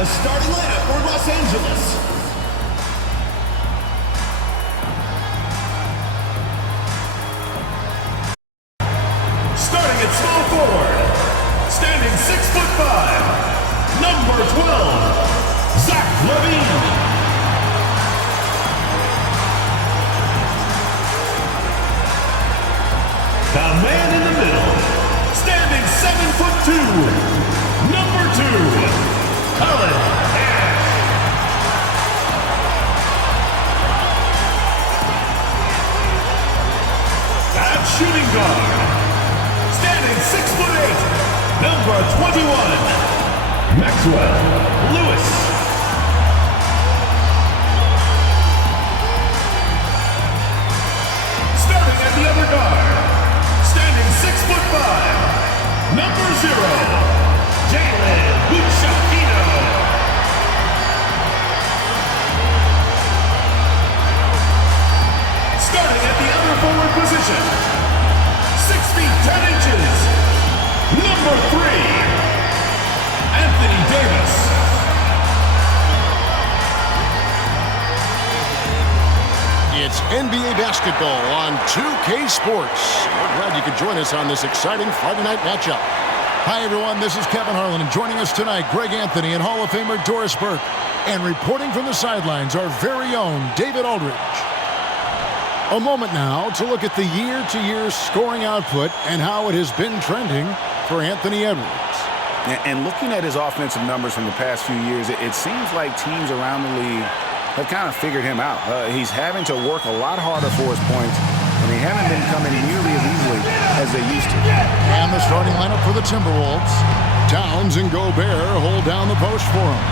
the starting lineup for Los Angeles. Starting at small forward, standing 6'5", number 12, Zach LaVine. The man in the middle, standing 7'2", number 2, Colin Nash. At shooting guard, standing 6'8", number 21, Maxwell Lewis. Starting at the other guard, standing 6'5", number 0, Jalen Bucciafino. Starting at the other forward position, 6 feet 10 inches, number 3, Anthony Davis. It's NBA basketball on 2K Sports. We're glad you could join us on this exciting Friday night matchup. Hi, everyone. This is Kevin Harlan, and joining us tonight, Greg Anthony and Hall of Famer Doris Burke. And reporting from the sidelines, our very own David Aldridge. A moment now to look at the year-to-year scoring output and how it has been trending for Anthony Edwards. And looking at his offensive numbers from the past few years, it seems like teams around the league have kind of figured him out. He's having to work a lot harder for his points, and they haven't been coming nearly as easily as they used to. And the starting lineup for the Timberwolves. Towns and Gobert hold down the post for him.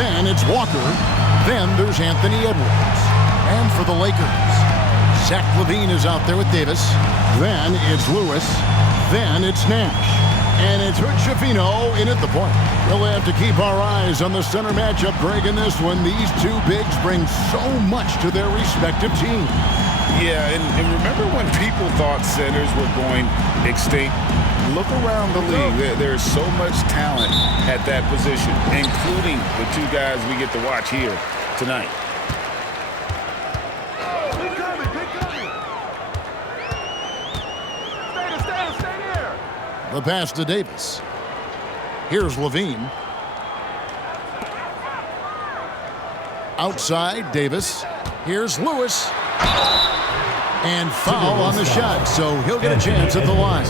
Then it's Walker. Then there's Anthony Edwards. And for the Lakers, Zach LaVine is out there with Davis. Then it's Lewis. Then it's Nash. And it's Bucciafino in at the point. We'll have to keep our eyes on the center matchup, Greg, in this one. These two bigs bring so much to their respective teams. Yeah, and remember when people thought centers were going extinct? Look around the league. There's so much talent at that position, including the two guys we get to watch here tonight. The pass to Davis. Here's LaVine. Outside, Davis. Here's Lewis. And foul on the shot, so he'll get a chance at the line.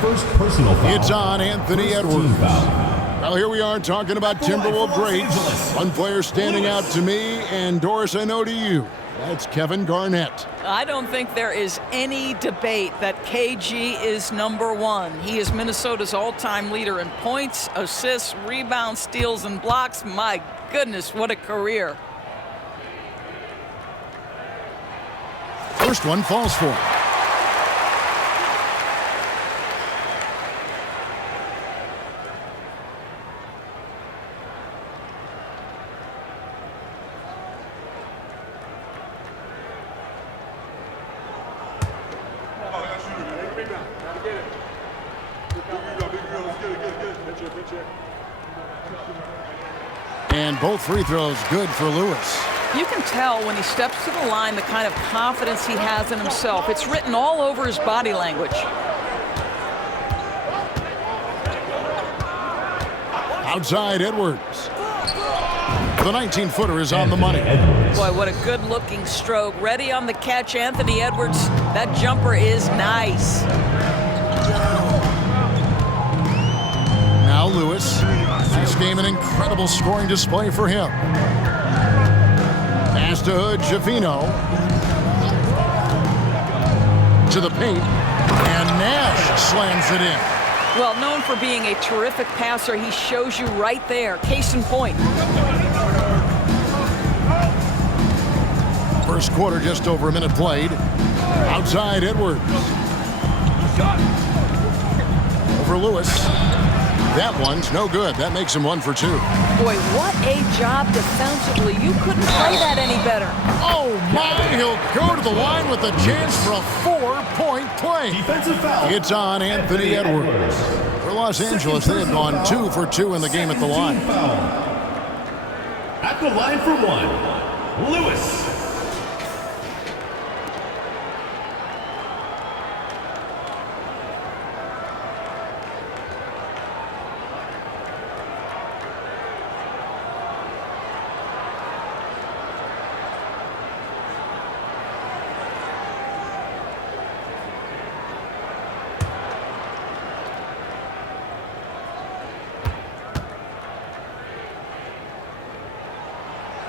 First personal foul. It's on Anthony Edwards. Well, here we are talking about Timberwolves greats. One player standing out to me, and Doris, I know to you. That's Kevin Garnett. I don't think there is any debate that KG is number 1. He is Minnesota's all-time leader in points, assists, rebounds, steals, and blocks. My goodness, what a career. First one falls for him. And both free throws good for Lewis. You can tell when he steps to the line the kind of confidence he has in himself. It's written all over his body language. Outside Edwards. The 19-footer is on the money. Boy, what a good-looking stroke. Ready on the catch, Anthony Edwards. That jumper is nice. Now Lewis. This game an incredible scoring display for him. Pass to Bucciafino. To the paint. And Nash slams it in. Well, known for being a terrific passer, he shows you right there. Case in point. First quarter, just over a minute played. Outside Edwards. Over Lewis. That one's no good. That makes him 1 for 2. Boy, what a job defensively. You couldn't play that any better. Oh, my. He'll go to the line with a chance for a 4-point play. Defensive foul. It's on Anthony Edwards. For Los Angeles, they have gone 2 for 2 in the game at the line. At the line for one, Lewis.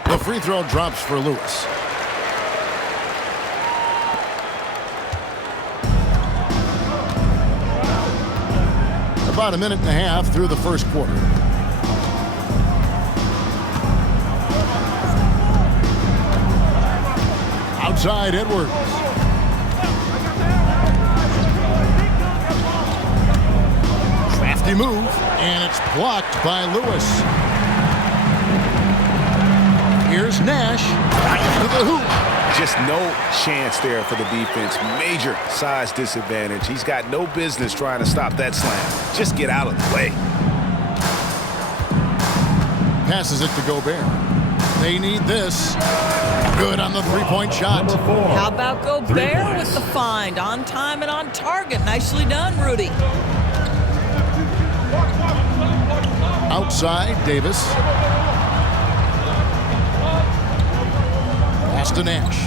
The free throw drops for Lewis. About a minute and a half through the first quarter. Outside Edwards. Crafty move, and it's blocked by Lewis. Here's Nash to the hoop. Just no chance there for the defense. Major size disadvantage. He's got no business trying to stop that slam. Just get out of the way. Passes it to Gobert. They need this. Good on the three-point shot. How about Gobert with the find? On time and on target. Nicely done, Rudy. Outside, Davis. Pass to Nash.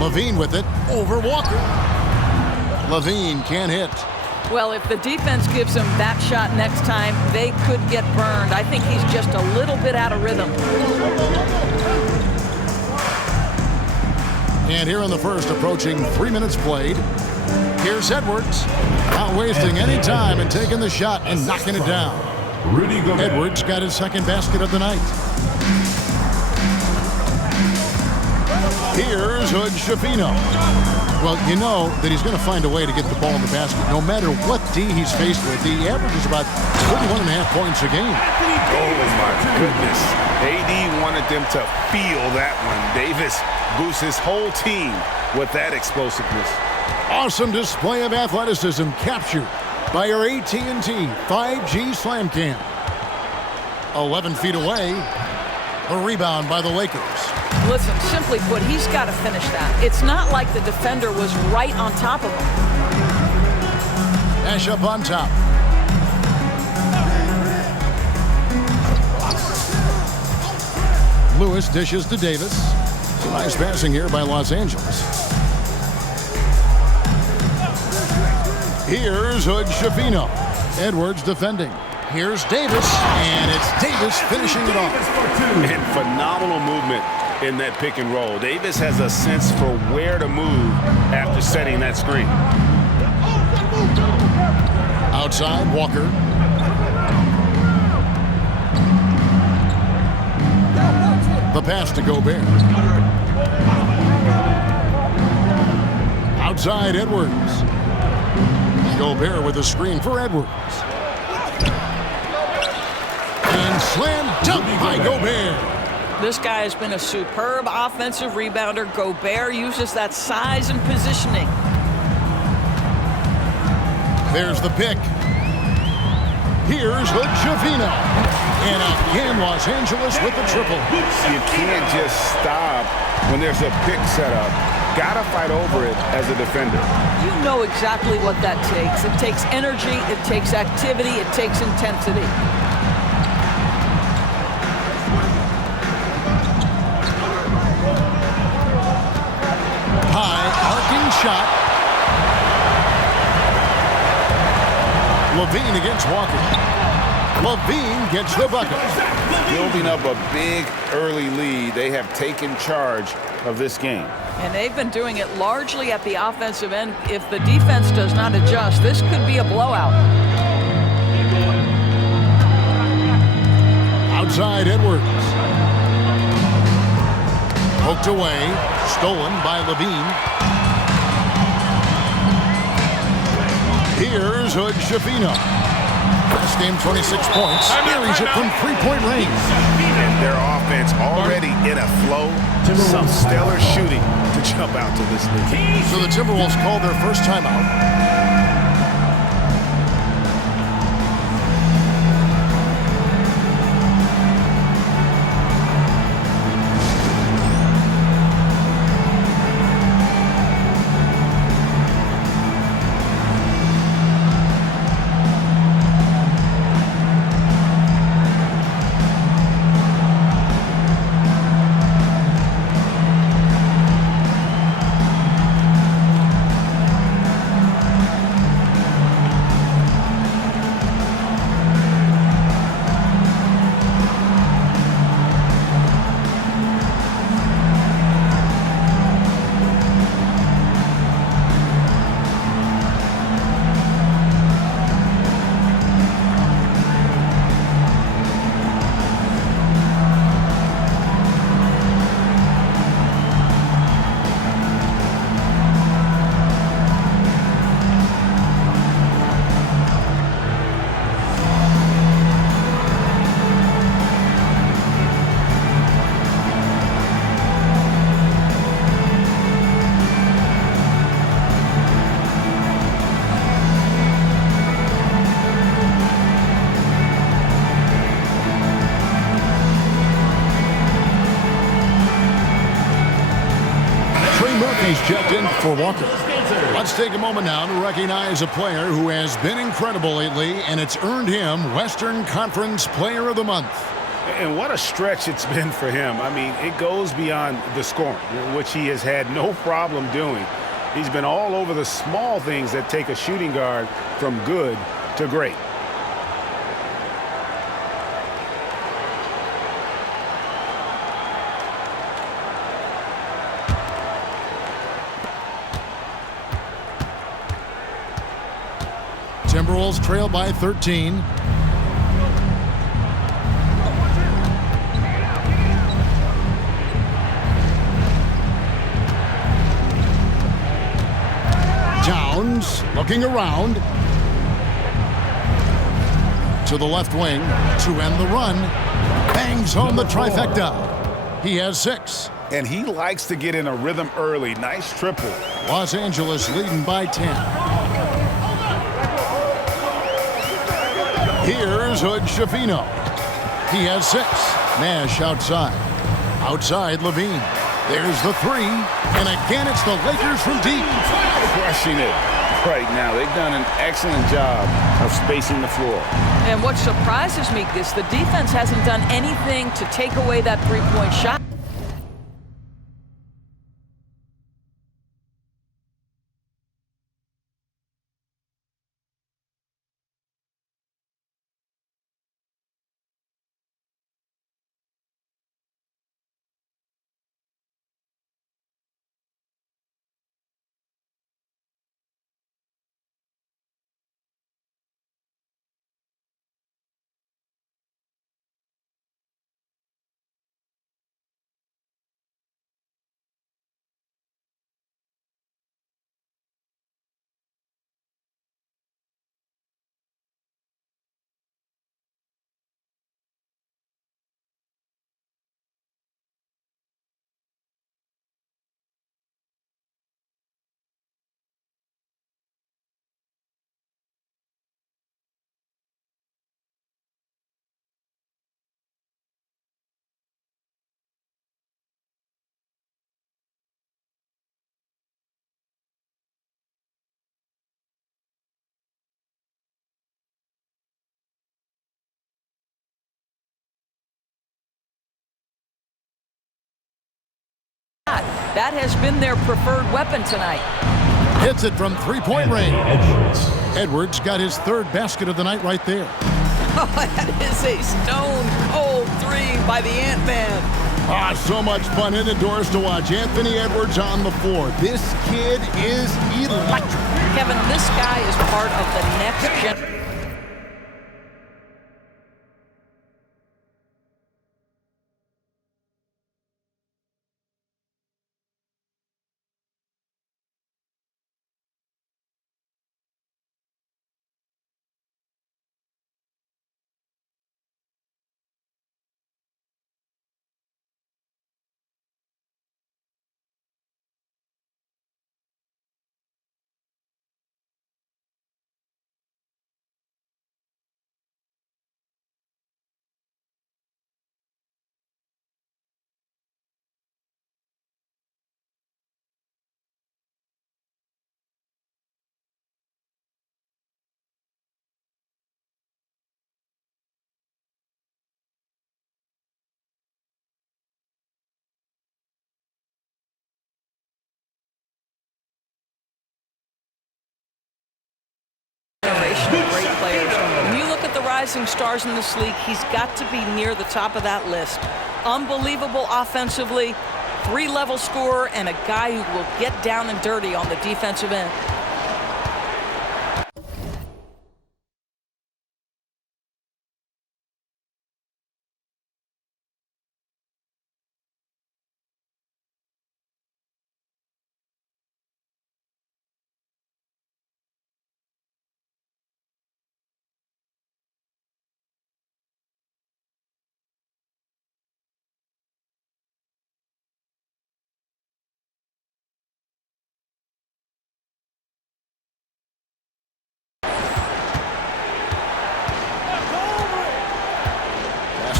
Levine with it. Over Walker. Levine can't hit. Well, if the defense gives him that shot next time, they could get burned. I think he's just a little bit out of rhythm. And here in the first, approaching 3 minutes played. Here's Edwards. Not wasting any time and taking the shot and knocking it down. Rudy Gobert. Edwards got his second basket of the night. Here's Hood Schifino. Well, you know that he's going to find a way to get the ball in the basket. No matter what D he's faced with, he averages about 21.5 points a game. Oh, my goodness. AD wanted them to feel that one. Davis boosts his whole team with that explosiveness. Awesome display of athleticism captured by our AT&T 5G Slam Cam. 11 feet away. A rebound by the Lakers. Listen, simply put, he's got to finish that. It's not like the defender was right on top of him. Nash up on top. Lewis dishes to Davis. Nice passing here by Los Angeles. Here's Hood Schifino. Edwards defending. Here's Davis, and it's Davis finishing it off. And phenomenal movement in that pick and roll. Davis has a sense for where to move after setting that screen. Outside, Walker. The pass to Gobert. Outside, Edwards. Gobert with a screen for Edwards. And slam dunk by Gobert. This guy has been a superb offensive rebounder. Gobert uses that size and positioning. There's the pick. Here's Hood Schifino. And again, Los Angeles with the triple. You can't just stop when there's a pick set up. Gotta fight over it as a defender. You know exactly what that takes. It takes energy, it takes activity, it takes intensity. High arcing shot. Levine against Walker. Levine gets the bucket. Building up a big early lead. They have taken charge of this game. And they've been doing it largely at the offensive end. If the defense does not adjust, this could be a blowout. Outside Edwards. Poked away. Stolen by Levine. Here's Hood Schifino. Last game, 26 points. Carries it from three-point range. And their offense already in a flow. Some stellar shooting to jump out to this lead. So the Timberwolves call their first timeout. He's checked in for Walker. Let's take a moment now to recognize a player who has been incredible lately, and it's earned him Western Conference Player of the Month. And what a stretch it's been for him. I mean, it goes beyond the scoring, which he has had no problem doing. He's been all over the small things that take a shooting guard from good to great. Timberwolves trail by 13. Downs looking around to the left wing to end the run. Bangs home the trifecta. He has 6. And he likes to get in a rhythm early. Nice triple. Los Angeles leading by 10. Here's Hood Schifino. He has 6. Nash outside. Outside Levine. There's the 3. And again, it's the Lakers from deep. Crushing it right now. They've done an excellent job of spacing the floor. And what surprises me is the defense hasn't done anything to take away that three-point shot. That has been their preferred weapon tonight. Hits it from three-point range. Edwards got his 3rd basket of the night right there. Oh, that is a stone-cold 3 by the Ant-Man. So much fun indoors to watch Anthony Edwards on the floor. This kid is electric. Kevin, this guy is part of the next generation. Of great players. When you look at the rising stars in this league, he's got to be near the top of that list. Unbelievable offensively, 3-level scorer, and a guy who will get down and dirty on the defensive end.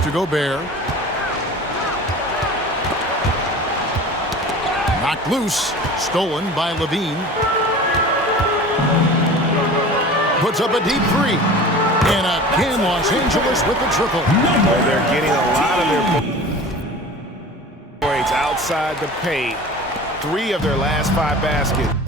To Gobert. Knocked loose. Stolen by Levine. Puts up a deep three. And again, Los Angeles with the triple. They're getting a lot of their points outside the paint. 3 of their last 5 baskets.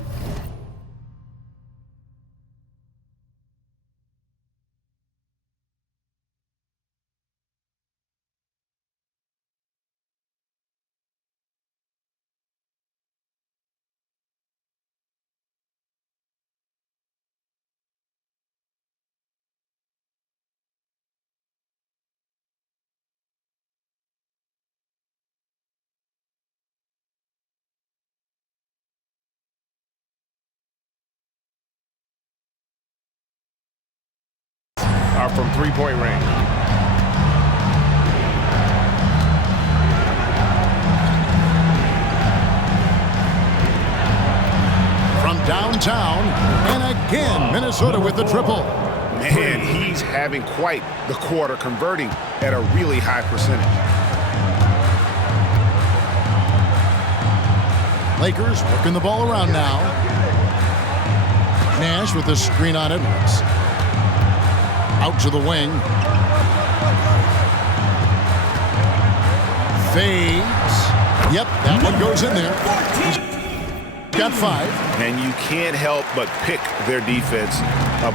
Are from 3-point range. From downtown, and again, Minnesota with the triple. Man, he's having quite the quarter, converting at a really high percentage. Lakers working the ball around now. Nash with the screen on Edwards. Out to the wing. Fades. Yep, that one goes in there. He's got 5. And you can't help but pick their defense up.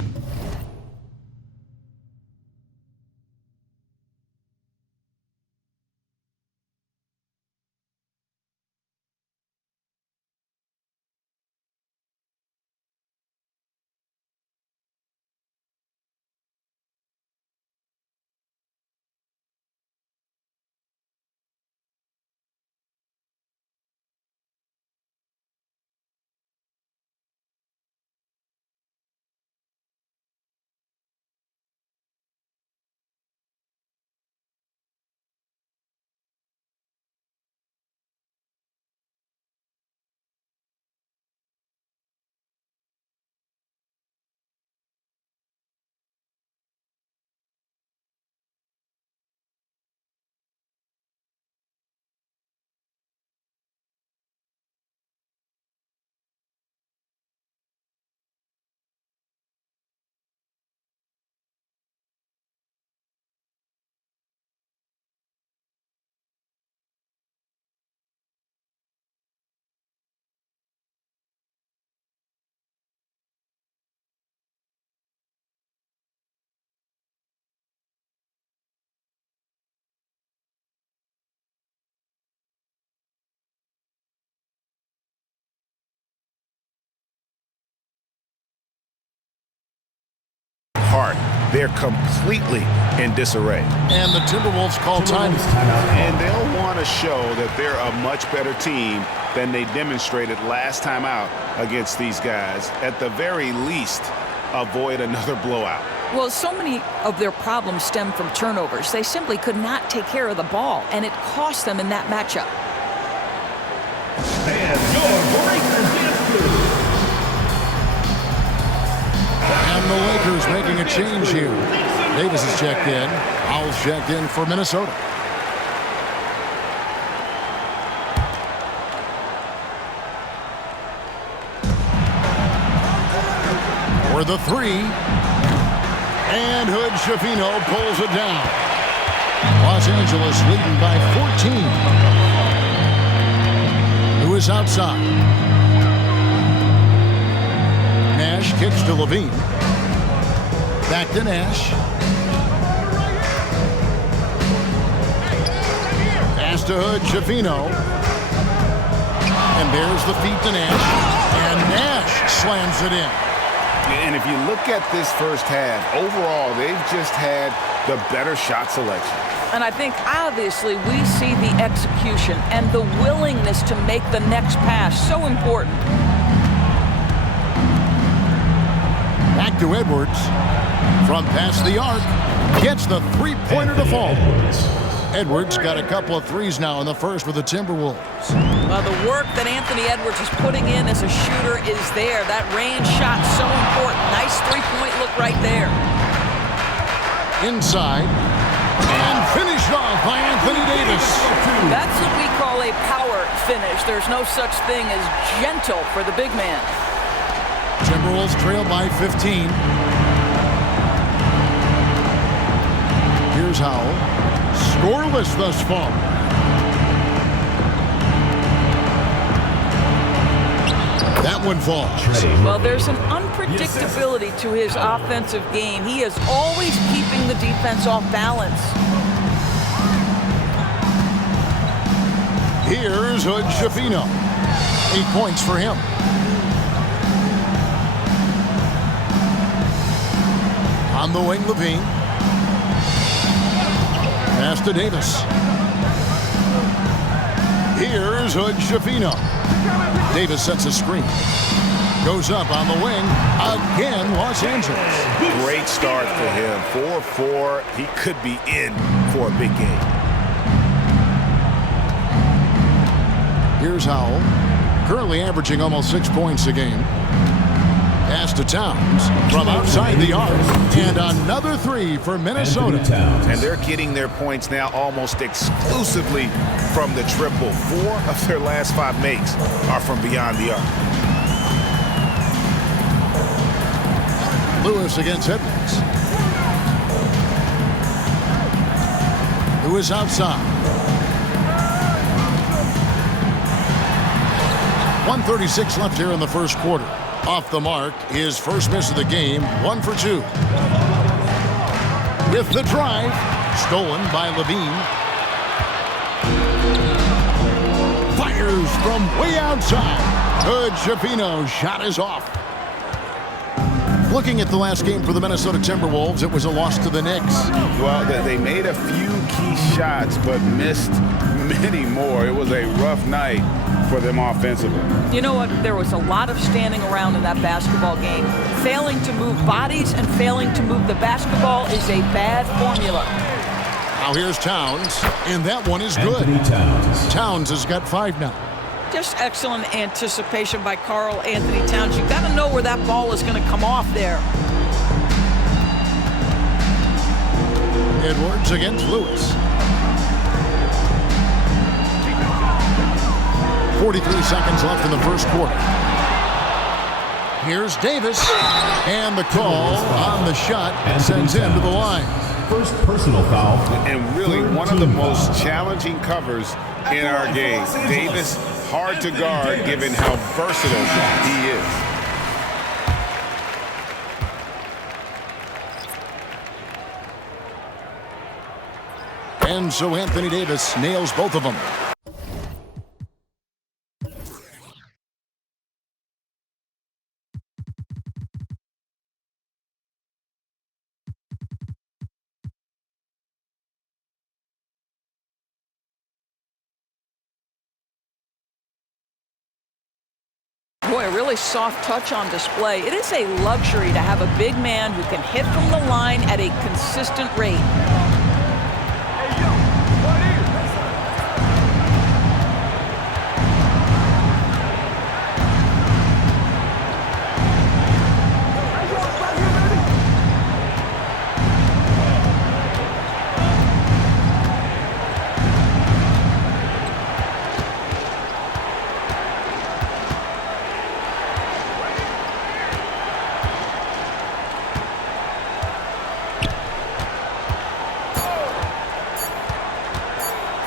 Hard. They're completely in disarray. And the Timberwolves call time. And they'll want to show that they're a much better team than they demonstrated last time out against these guys. At the very least, avoid another blowout. Well, so many of their problems stem from turnovers. They simply could not take care of the ball, and it cost them in that matchup. And your breaker dancers. And the Lakers making a change here. Davis is checked in. Howell's checked in for Minnesota. For the 3. And Hood-Schifino pulls it down. Los Angeles leading by 14. Who is outside? Nash kicks to Levine. Back to Nash. Pass to Hood-Schifino. And there's the feed to Nash. And Nash slams it in. And if you look at this first half, overall, they've just had the better shot selection. And I think, obviously, we see the execution and the willingness to make the next pass so important. Back to Edwards. From past the arc. Gets the three-pointer to fall. Edwards got a couple of threes now in the first with the Timberwolves. Well, the work that Anthony Edwards is putting in as a shooter is there. That range shot so important. Nice three-point look right there. Inside. And finished off by Anthony Davis. That's what we call a power finish. There's no such thing as gentle for the big man. Timberwolves trail by 15. Here's Howell. Scoreless thus far. That one falls. Well, there's an unpredictability to his offensive game. He is always keeping the defense off balance. Here's Hood-Schifino. 8 points for him. On the wing, Levine. Pass to Davis. Here's Hood-Schifino. Davis sets a screen. Goes up on the wing. Again, Los Angeles. Great start for him. 4-4. He could be in for a big game. Here's Howell. Currently averaging almost 6 points a game. Pass to Towns from outside the arc. And another three for Minnesota. And they're getting their points now almost exclusively from the triple. 4 of their last 5 makes are from beyond the arc. Lewis against Edwards. Lewis outside. 1:36 left here in the first quarter. Off the mark, his first miss of the game, 1 for 2. With the drive, stolen by Levine. Fires from way outside. Hood-Schifino's shot is off. Looking at the last game for the Minnesota Timberwolves, it was a loss to the Knicks. Well, they made a few key shots, but missed many more. It was a rough night for them offensively. You know what? There was a lot of standing around in that basketball game. Failing to move bodies and failing to move the basketball is a bad formula. Now here's Towns, and that one is good. Towns has got 5 now. Just excellent anticipation by Karl Anthony Towns. You've got to know where that ball is going to come off there. Edwards against Lewis. 43 seconds left in the first quarter. Here's Davis, and the call on the shot sends him to the line. First personal foul. And really one of the most challenging covers in our game. Davis, hard to guard given how versatile he is. And so Anthony Davis nails both of them. Boy, a really soft touch on display. It is a luxury to have a big man who can hit from the line at a consistent rate.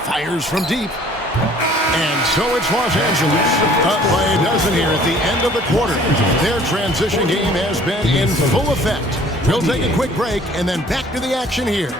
Fires from deep. And so it's Los Angeles up by a dozen here at the end of the quarter. Their transition game has been in full effect. We'll take a quick break and then back to the action here.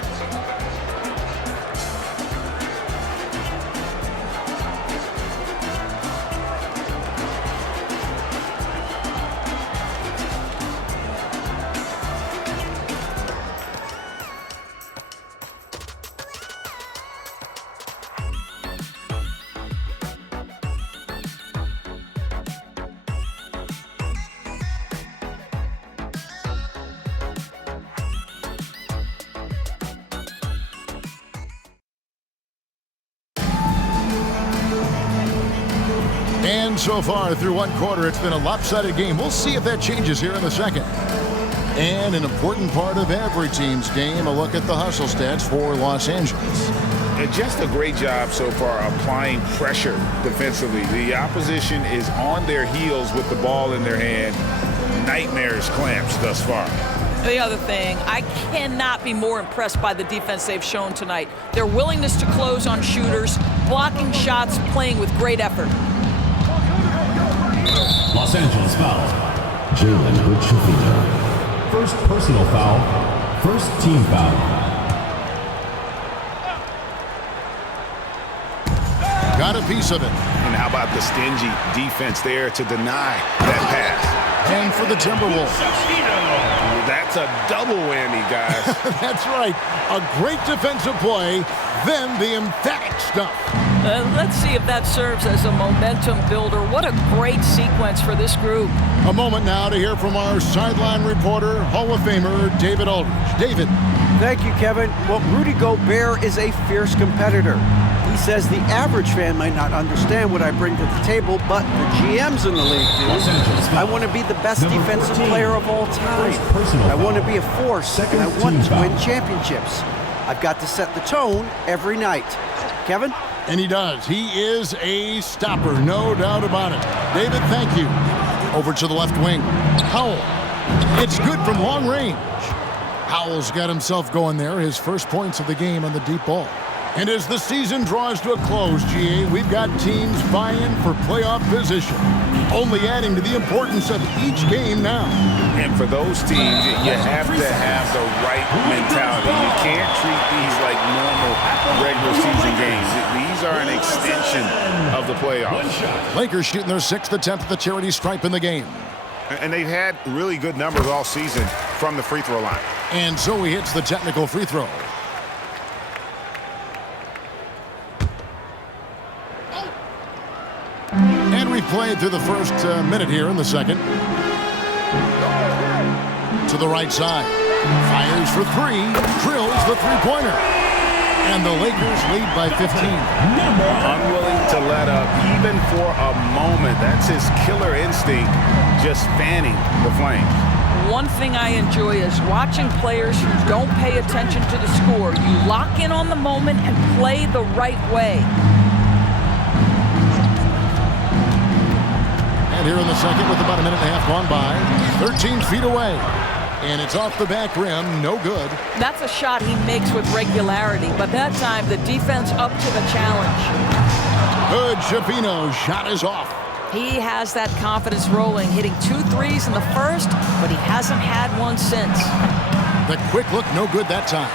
And so far through one quarter, it's been a lopsided game. We'll see if that changes here in the second. And an important part of every team's game, a look at the hustle stats for Los Angeles. And just a great job so far applying pressure defensively. The opposition is on their heels with the ball in their hand. Nightmares clamps thus far. The other thing, I cannot be more impressed by the defense they've shown tonight. Their willingness to close on shooters, blocking shots, playing with great effort. Los Angeles foul. Jalen Hood-Schifino. First personal foul. First team foul. Got a piece of it. And how about the stingy defense there to deny that pass? And for the Timberwolves. That's a double whammy, guys. That's right. A great defensive play, then the emphatic stuff. Let's see if that serves as a momentum builder. What a great sequence for this group. A moment now to hear from our sideline reporter, Hall of Famer David Aldridge. David. Thank you, Kevin. Well, Rudy Gobert is a fierce competitor. He says the average fan might not understand what I bring to the table, but the GMs in the league do. I want to be the best defensive player of all time. I want to be a force, and I want to win championships. I've got to set the tone every night. Kevin? And he does. He is a stopper, no doubt about it. David, thank you. Over to the left wing. Howell. It's good from long range. Howell's got himself going there. His first points of the game on the deep ball. And as the season draws to a close, GA, we've got teams vying for playoff position, only adding to the importance of each game now. And for those teams, you have to have the right mentality. You can't treat these like normal regular season games. These are an extension of the playoffs. Lakers shooting their 6th attempt at the charity stripe in the game. And they've had really good numbers all season from the free throw line. And so he hits the technical free throw. And we've played through the first minute here in the second. To the right side. Fires for three. Drills the three-pointer. And the Lakers lead by 15. Unwilling to let up even for a moment. That's his killer instinct, just fanning the flames. One thing I enjoy is watching players who don't pay attention to the score. You lock in on the moment and play the right way. And here in the second with about a minute and a half gone by. 13 feet away. And it's off the back rim. No good. That's a shot he makes with regularity, but that time the defense up to the challenge. Hood-Schifino's shot is off. He has that confidence rolling, hitting 2 threes in the first, but he hasn't had one since. The quick look, no good that time.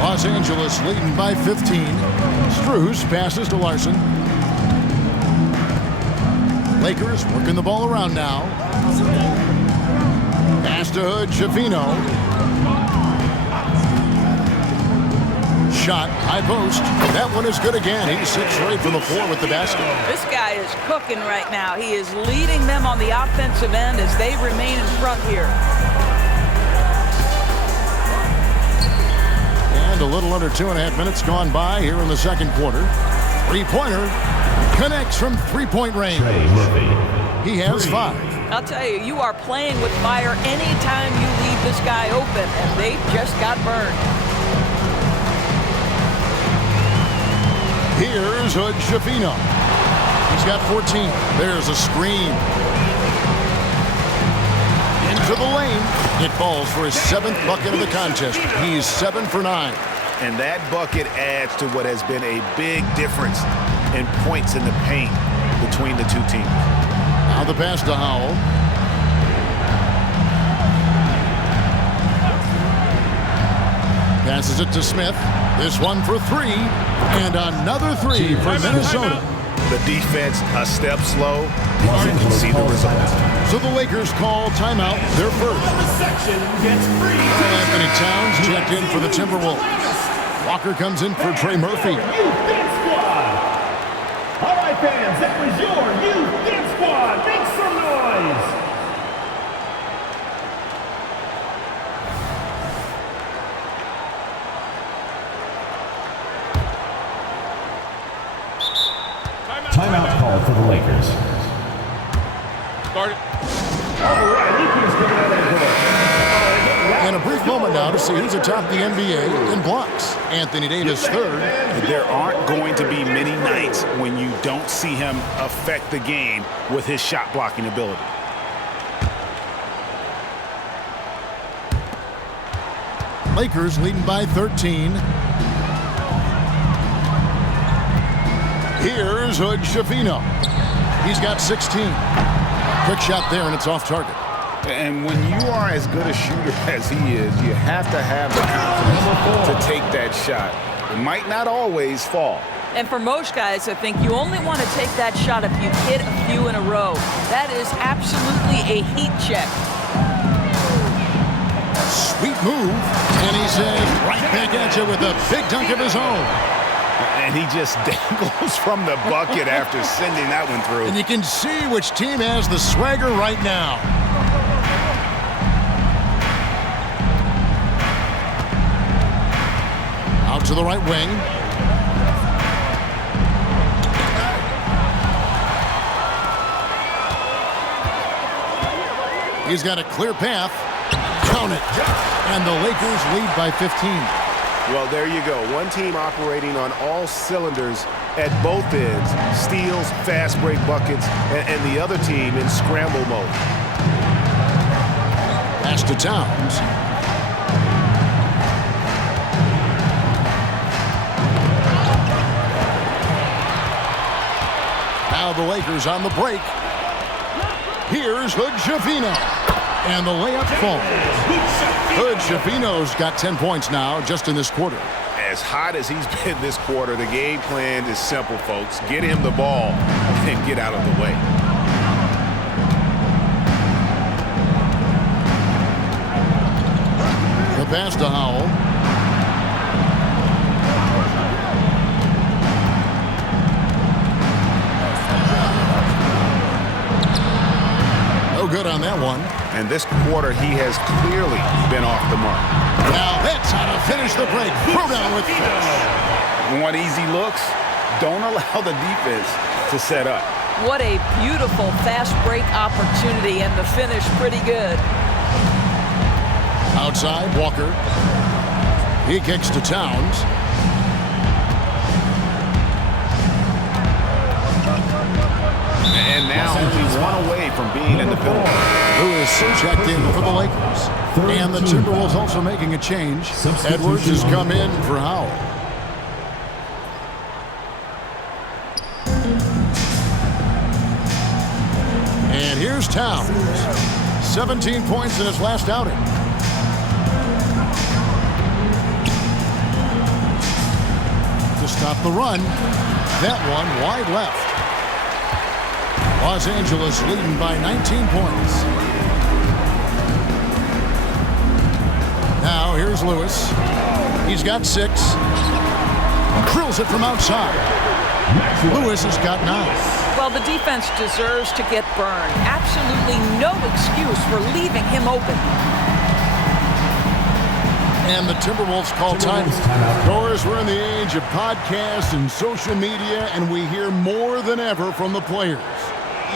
Los Angeles leading by 15. Strus passes to Larson. Lakers working the ball around now. Pass to Hood-Schifino. Shot, high post. That one is good again. He's 6 straight from the floor with the basket. This guy is cooking right now. He is leading them on the offensive end as they remain in front here. And a little under 2.5 minutes gone by here in the second quarter. Three-pointer connects from three-point range. He has 5. I'll tell you, you are playing with fire anytime you leave this guy open, and they just got burned. Here's Hood-Schifino. He's got 14. There's a screen. Into the lane. It falls for his 7th bucket of the contest. He's 7 for 9. And that bucket adds to what has been a big difference in points in the paint between the two teams. Now the pass to Howell. Passes it to Smith. This one for 3. And another 3 for Minnesota. The defense a step slow. You can see the results. So the Lakers call timeout, their first. Anthony Towns checked in for the Timberwolves. Walker comes in for Trey Murphy. All right, fans, that was your Youth Dance Squad. Make some noise. Timeout called for the Lakers. Start it. All right, Lucas coming out of that door. great moment now to see who's atop the NBA in blocks. Anthony Davis third. There aren't going to be many nights when you don't see him affect the game with his shot blocking ability. Lakers leading by 13. Here's Hood Schifino. He's got 16. Quick shot there, and it's off target. And when you are as good a shooter as he is, you have to have the confidence to take that shot. It might not always fall. And for most guys, I think you only want to take that shot if you hit a few in a row. That is absolutely a heat check. Sweet move, and he says right back at you with a big dunk of his own. And he just dangles from the bucket after sending that one through. And you can see which team has the swagger right now. Out to the right wing. He's got a clear path. Count it. And the Lakers lead by 15. Well, there you go. One team operating on all cylinders at both ends. Steals, fast break buckets, and the other team in scramble mode. Pass to Towns. Now the Lakers on the break. Here's Hood Schifino. And the layup falls. Hood Schifino's got 10 points now just in this quarter. As hot as he's been this quarter, the game plan is simple, folks. Get him the ball and get out of the way. The pass to Howell. No good on that one. And this quarter, he has clearly been off the mark. Now that's how to finish the break. Throw down with finish. Want easy looks? Don't allow the defense to set up. What a beautiful fast break opportunity, and the finish pretty good. Outside, Walker. He kicks to Towns. And now only one away from being in the penalty. Lewis checked in for the Lakers. And the Timberwolves also making a change. Edwards has come in for Howell. And here's Towns. 17 points in his last outing. To stop the run. That one wide left. Los Angeles leading by 19 points. Now here's Lewis. He's got 6. Drills it from outside. Lewis has got 9. Well, the defense deserves to get burned. Absolutely no excuse for leaving him open. And the Timberwolves call time. Doris, we're in the age of podcasts and social media, and we hear more than ever from the players,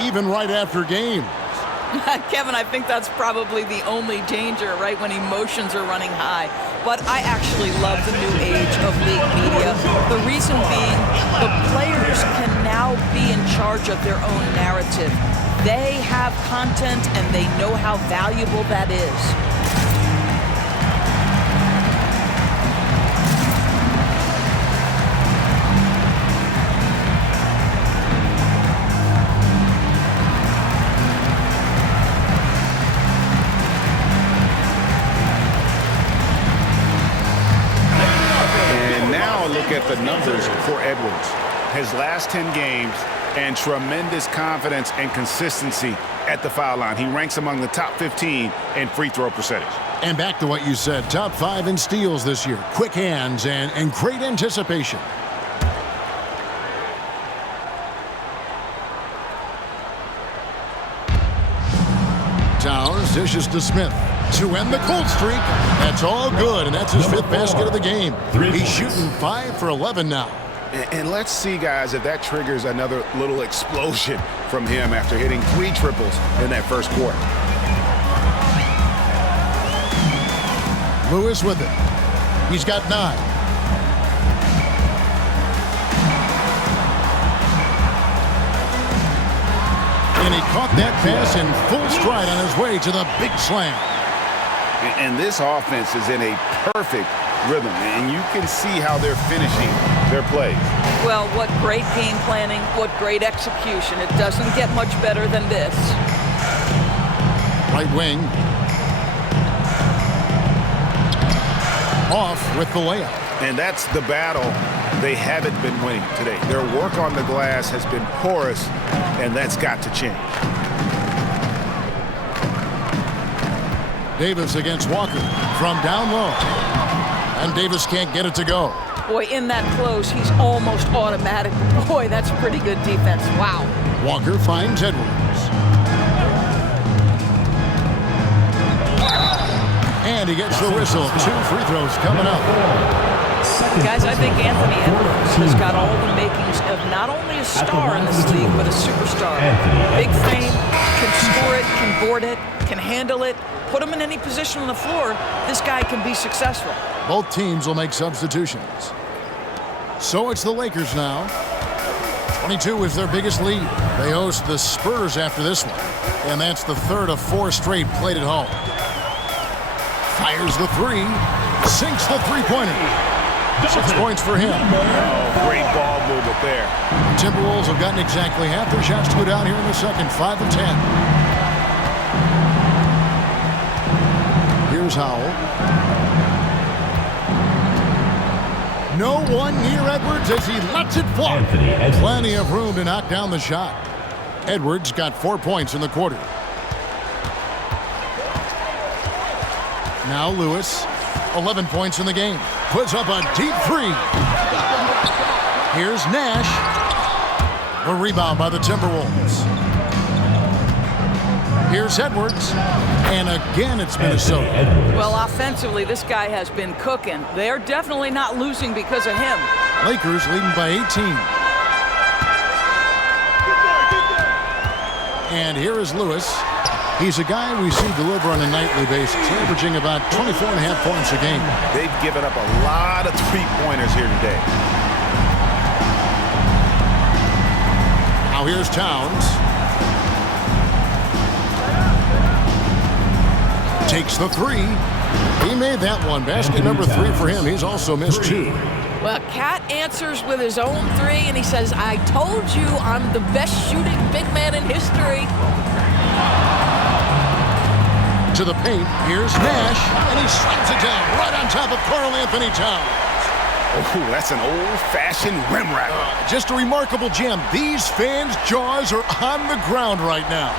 even right after games. Kevin, I think that's probably the only danger, right, when emotions are running high. But I actually love the new age of league media. The reason being, the players can now be in charge of their own narrative. They have content, and they know how valuable that is. At the numbers for Edwards. His last 10 games and tremendous confidence and consistency at the foul line. He ranks among the top 15 in free throw percentage. And back to what you said, top 5 in steals this year. Quick hands and great anticipation. Towns dishes to Smith to end the cold streak. That's all good, and that's his 5th basket of the game. He's shooting 5 for 11 now. And let's see, guys, if that triggers another little explosion from him after hitting 3 triples in that first quarter. Lewis with it. He's got 9. And he caught that pass in full stride on his way to the big slam. And this offense is in a perfect rhythm, and you can see how they're finishing their plays. Well, what great game planning, what great execution. It doesn't get much better than this. Right wing. Off with the layup. And that's the battle they haven't been winning today. Their work on the glass has been porous, and that's got to change. Davis against Walker from down low. And Davis can't get it to go. Boy, in that close, he's almost automatic. Boy, that's pretty good defense. Wow. Walker finds Edwards. And he gets the whistle. 2 free throws coming up. Guys, I think Anthony Edwards has got all the makings of not only a star in this league, but a superstar. Big frame, can score it, can board it, can handle it. Put him in any position on the floor, this guy can be successful. Both teams will make substitutions. So it's the Lakers now. 22 is their biggest lead. They host the Spurs after this one. And that's the 3rd of 4 straight played at home. Fires the 3. Sinks the three-pointer. 6 points for him. Oh, great ball movement there. Timberwolves have gotten exactly half their shots to go down here in the second. 5 of 10. Here's Howell. No one near Edwards as he lets it fly. Plenty of room to knock down the shot. Edwards got 4 points in the quarter. Now Lewis, 11 points in the game. Puts up a deep 3. Here's Nash. A rebound by the Timberwolves. Here's Edwards. And again, it's Minnesota. Well, offensively, this guy has been cooking. They're definitely not losing because of him. Lakers leading by 18. And here is Lewis. He's a guy we see deliver on a nightly basis, averaging about 24.5 points a game. They've given up a lot of three-pointers here today. Now here's Towns. Takes the 3. He made that one. Basket number 3 for him. He's also missed 2. Well, Cat answers with his own 3, and he says, I told you I'm the best shooting big man in history. To the paint, here's Nash, and he slams it down right on top of Karl Anthony Towns. Oh, that's an old-fashioned rim wrap. Just a remarkable jam. These fans' jaws are on the ground right now.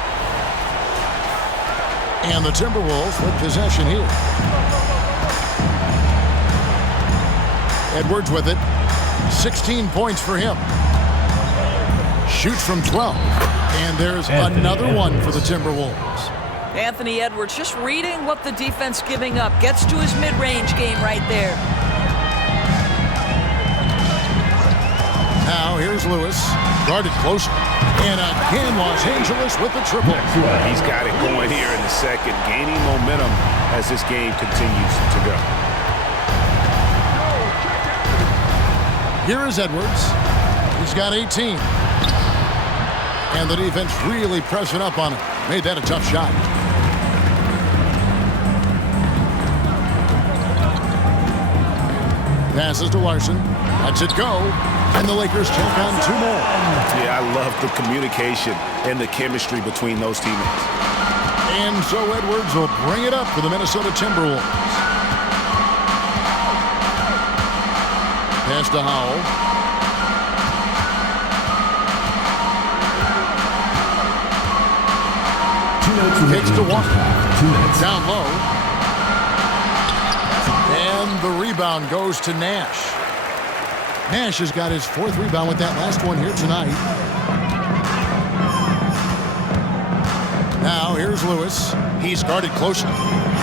And the Timberwolves with possession here. Edwards with it. 16 points for him. Shoots from 12. And there's another one for the Timberwolves. Anthony Edwards just reading what the defense giving up. Gets to his mid-range game right there. Now here's Lewis. Guarded closer. And again, Los Angeles with the triple. He's got it going here in the second, gaining momentum as this game continues to go. Here is Edwards. He's got 18. And the defense really pressing up on him. Made that a tough shot. Passes to Larson. Lets it go. And the Lakers take on 2 more. Yeah, I love the communication and the chemistry between those teammates. And so Edwards will bring it up for the Minnesota Timberwolves. Pass to Howell. Takes to Walker. Down low. And the rebound goes to Nash. Nash has got his 4th rebound with that last one here tonight. Now here's Lewis. He's guarded closely.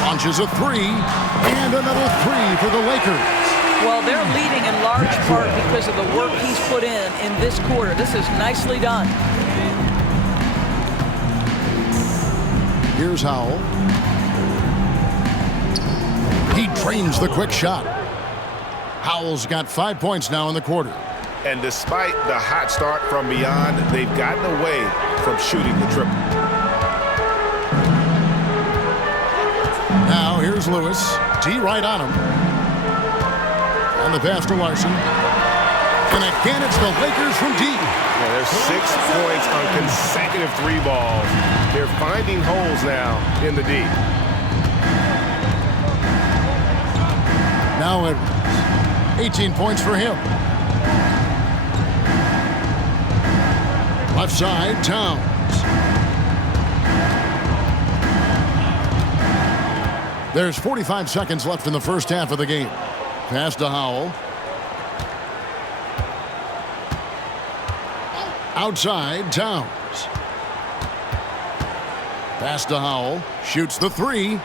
Launches a 3. And another 3 for the Lakers. Well, they're leading in large part because of the work he's put in this quarter. This is nicely done. Here's Howell. He Trains the quick shot. Howell's got 5 points now in the quarter. And despite the hot start from beyond, they've gotten away from shooting the triple. Now here's Lewis. T right on him. And the pass to Larson. And again, it's the Lakers from deep. Yeah, there's 6 points on consecutive 3 balls. They're finding holes now in the D. Now Edwards. 18 points for him. Left side, Towns. There's 45 seconds left in the first half of the game. Pass to Howell. Outside, Towns. Pass to Howell. Shoots the 3.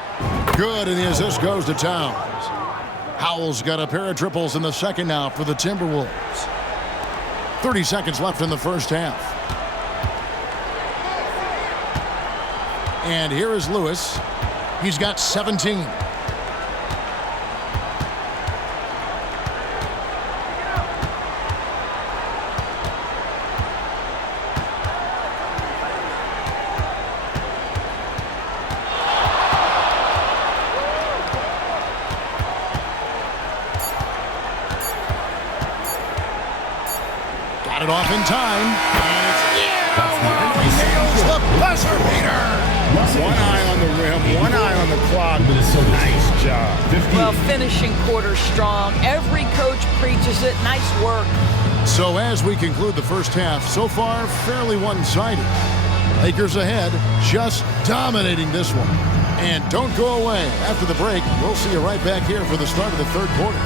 Good, and the assist goes to Towns. Howell's got a pair of triples in the second now for the Timberwolves. 30 seconds left in the first half. And here is Lewis. He's got 17. Got it off in time. And it's he nails the buzzer beater. One eye on the rim, one eye on the clock. Nice job. Well, finishing quarter strong. Every coach preaches it. Nice work. So as we conclude the first half, so far fairly one-sided. Lakers ahead, just dominating this one. And don't go away. After the break, we'll see you right back here for the start of the third quarter.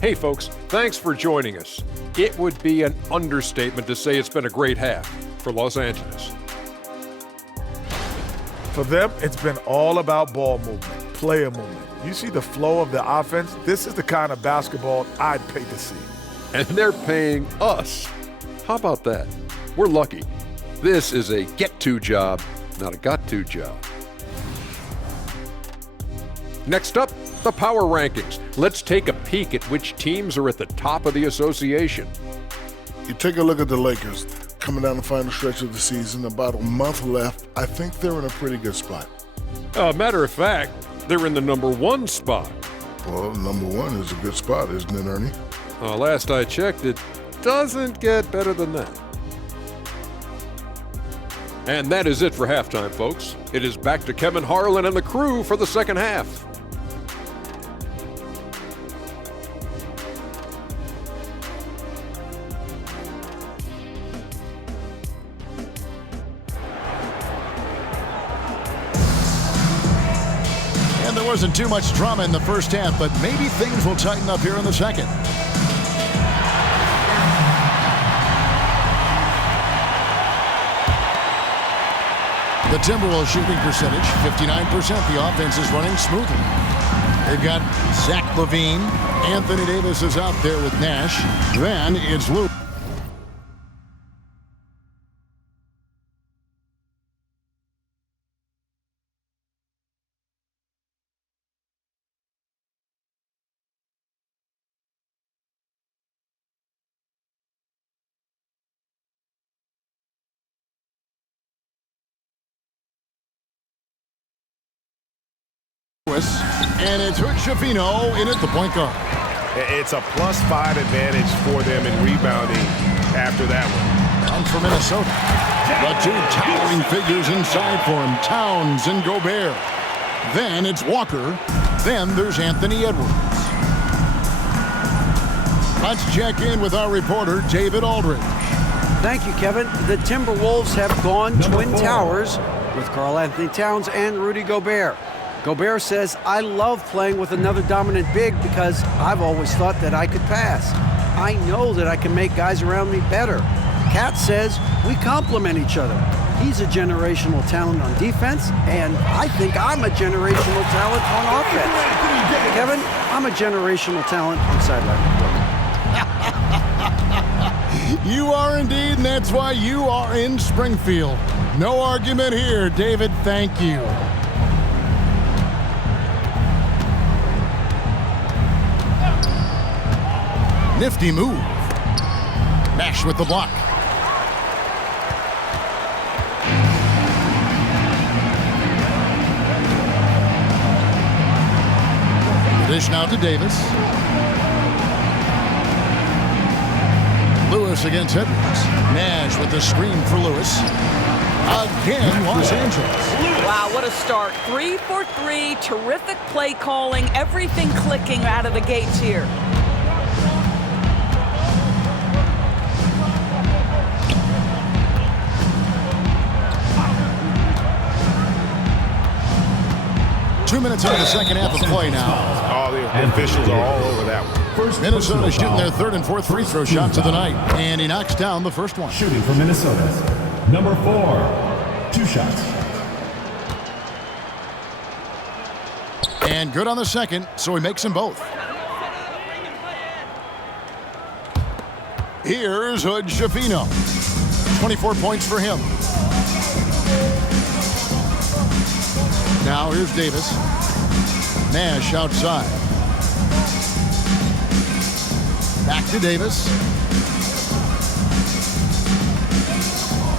Hey folks, thanks for joining us. It would be an understatement to say it's been a great half for Los Angeles. For them, it's been all about ball movement, player movement. You see the flow of the offense? This is the kind of basketball I'd pay to see. And they're paying us. How about that? We're lucky. This is a get-to job, not a got-to job. Next up, the power rankings. Let's take a peek at which teams are at the top of the association. You take a look at the Lakers coming down the final stretch of the season, about a month left. I think they're in a pretty good spot. Matter of fact, they're in the number 1 spot. Well, number 1 is a good spot, isn't it, Ernie? Last I checked, it doesn't get better than that. And that is it for halftime, folks. It is back to Kevin Harlan and the crew for the second half. There wasn't too much drama in the first half, but maybe things will tighten up here in the second. The Timberwolves shooting percentage, 59%. The offense is running smoothly. They've got Zach LaVine. Anthony Davis is out there with Nash. Then it's Luke. And it's Hood-Schifino in at the point guard. It's a +5 advantage for them in rebounding after that one. And for Minnesota, the 2 towering figures inside for him, Towns and Gobert. Then it's Walker. Then there's Anthony Edwards. Let's check in with our reporter, David Aldridge. Thank you, Kevin. The Timberwolves have gone Twin Towers with Karl Anthony Towns and Rudy Gobert. Gobert says, I love playing with another dominant big because I've always thought that I could pass. I know that I can make guys around me better. Cat says, we complement each other. He's a generational talent on defense, and I think I'm a generational talent on offense. Kevin, I'm a generational talent on sideline reporting. You are indeed, and that's why you are in Springfield. No argument here, David. Thank you. Nifty move. Nash with the block. Dish now to Davis. Lewis against Edwards. Nash with the screen for Lewis. Again, Los Angeles. Wow, what a start. 3 for 3. Terrific play calling. Everything clicking out of the gates here. Two minutes into the second half of play now. Oh, the officials are all over that one. Minnesota shooting their third and fourth free throw shots of the night. And he knocks down the first one. Shooting for Minnesota. Number 4. 2 shots. And good on the second, so he makes them both. Here's Hood Schifino. 24 points for him. Now here's Davis. Nash outside. Back to Davis.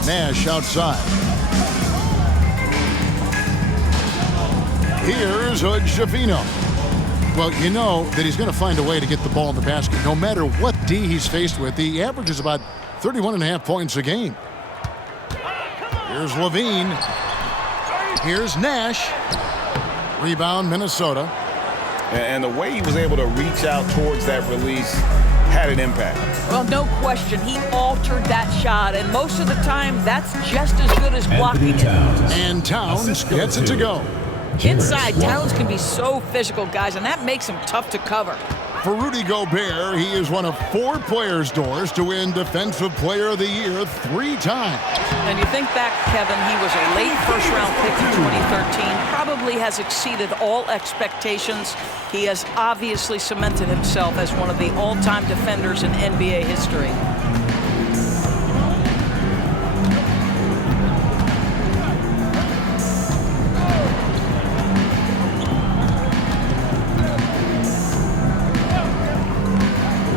Nash outside. Here's Hood Schifino. Well, you know that he's going to find a way to get the ball in the basket. No matter what D he's faced with, he averages about 31.5 points a game. Here's Levine. Here's Nash. Rebound, Minnesota. And the way he was able to reach out towards that release had an impact. Well, no question. He altered that shot, and most of the time, that's just as good as blocking it. And Towns gets it to go. Inside, Towns can be so physical, guys, and that makes him tough to cover. For Rudy Gobert, he is one of 4 players, Doors, to win Defensive Player of the Year 3 times. And you think back, Kevin, he was a late first-round pick in 2013, probably has exceeded all expectations. He has obviously cemented himself as one of the all-time defenders in NBA history.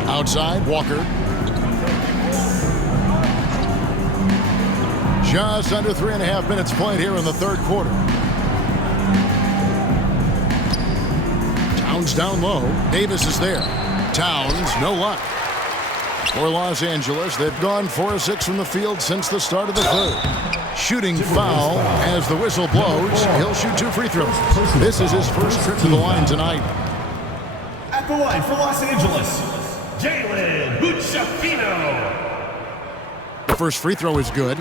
Outside, Walker. Just under 3.5 minutes played here in the third quarter. Towns down low. Davis is there. Towns, no luck. For Los Angeles, they've gone 4 of 6 from the field since the start of the third. Shooting foul as the whistle blows. He'll shoot 2 free throws. This is his first trip to the line tonight. At the line for Los Angeles, Jalen Buchafino. The first free throw is good.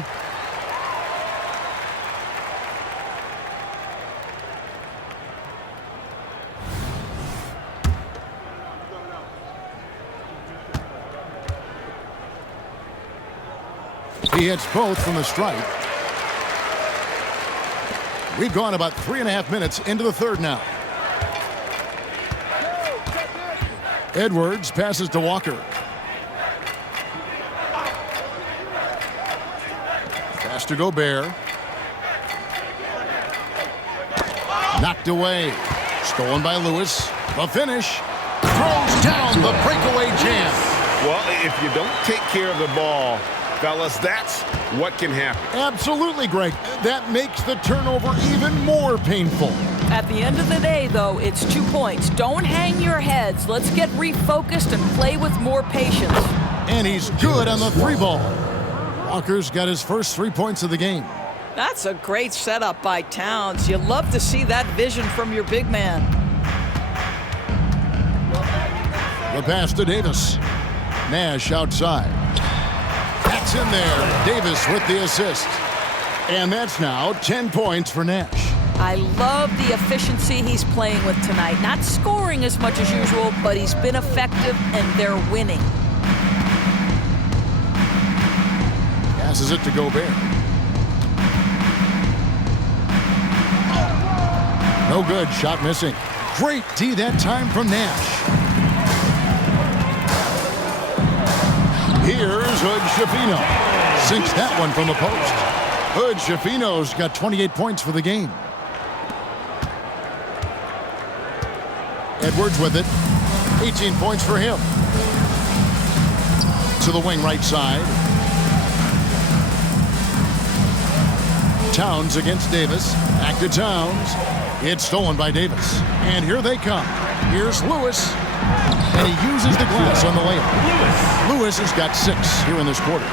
He hits both from the stripe. We've gone about 3.5 minutes into the third now. Edwards passes to Walker. Pass to Gobert. Knocked away. Stolen by Lewis. The finish. Throws down the breakaway jam. Well, if you don't take care of the ball, fellas, that's what can happen. Absolutely, Greg. That makes the turnover even more painful. At the end of the day, though, it's 2 points. Don't hang your heads. Let's get refocused and play with more patience. And he's good on the 3-ball. Walker's got his first 3 points of the game. That's a great setup by Towns. You love to see that vision from your big man. The pass to Davis. Nash outside. That's in there. Davis with the assist. And that's now 10 points for Nash. I love the efficiency he's playing with tonight. Not scoring as much as usual, but he's been effective, and they're winning. Passes it to Gobert. No good. Shot missing. Great D that time from Nash. Here's Hood Schifino. Sinks that one from the post. Hood Schifino's got 28 points for the game. Edwards with it. 18 points for him. To the wing right side. Towns against Davis. Back to Towns. It's stolen by Davis. And here they come. Here's Lewis. And he uses the glass on the layup. Lewis has got 6 here in this quarter.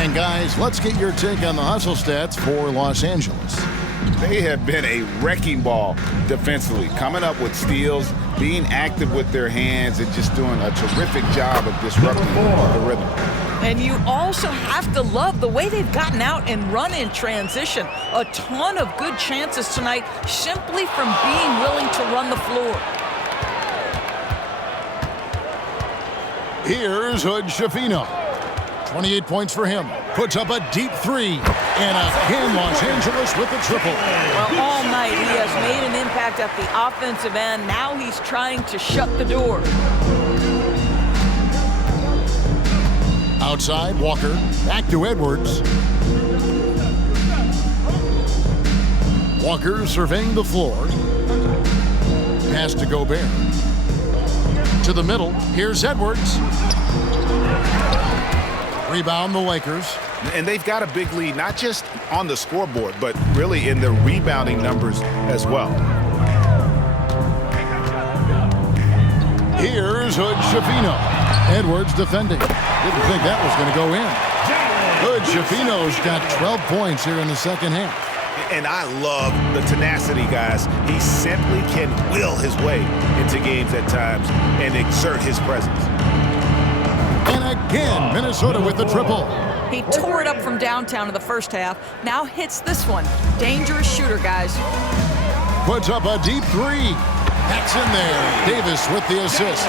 And guys, let's get your take on the hustle stats for Los Angeles. They have been a wrecking ball defensively, coming up with steals, being active with their hands, and just doing a terrific job of disrupting the rhythm. And you also have to love the way they've gotten out and run in transition. A ton of good chances tonight simply from being willing to run the floor. Here's Hood Schifino. 28 points for him. Puts up a deep 3. And again, Los Angeles with the triple. Well, all night he has made an impact at the offensive end. Now he's trying to shut the door. Outside, Walker. Back to Edwards. Walker surveying the floor. Pass to Gobert. To the middle. Here's Edwards. Rebound the Lakers. And they've got a big lead, not just on the scoreboard, but really in the rebounding numbers as well. Here's Hood Schifino. Edwards defending. Didn't think that was going to go in. Hood Schifino's got 12 points here in the second half. And I love the tenacity, guys. He simply can will his way into games at times and exert his presence. And again, Minnesota with the triple. He tore it up from downtown in the first half. Now hits this one. Dangerous shooter, guys. Puts up a deep 3. That's in there. Davis with the assist.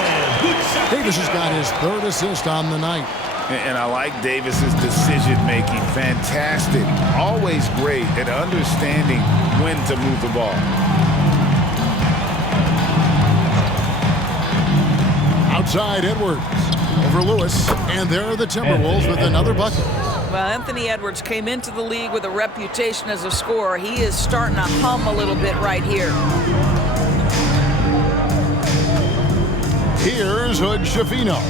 Davis has got his 3rd assist on the night. And I like Davis's decision-making. Fantastic. Always great at understanding when to move the ball. Outside, Edwards. Over Lewis. And there are the Timberwolves with another bucket. Well, Anthony Edwards came into the league with a reputation as a scorer. He is starting to hum a little bit right here. Here's Hood Schifino.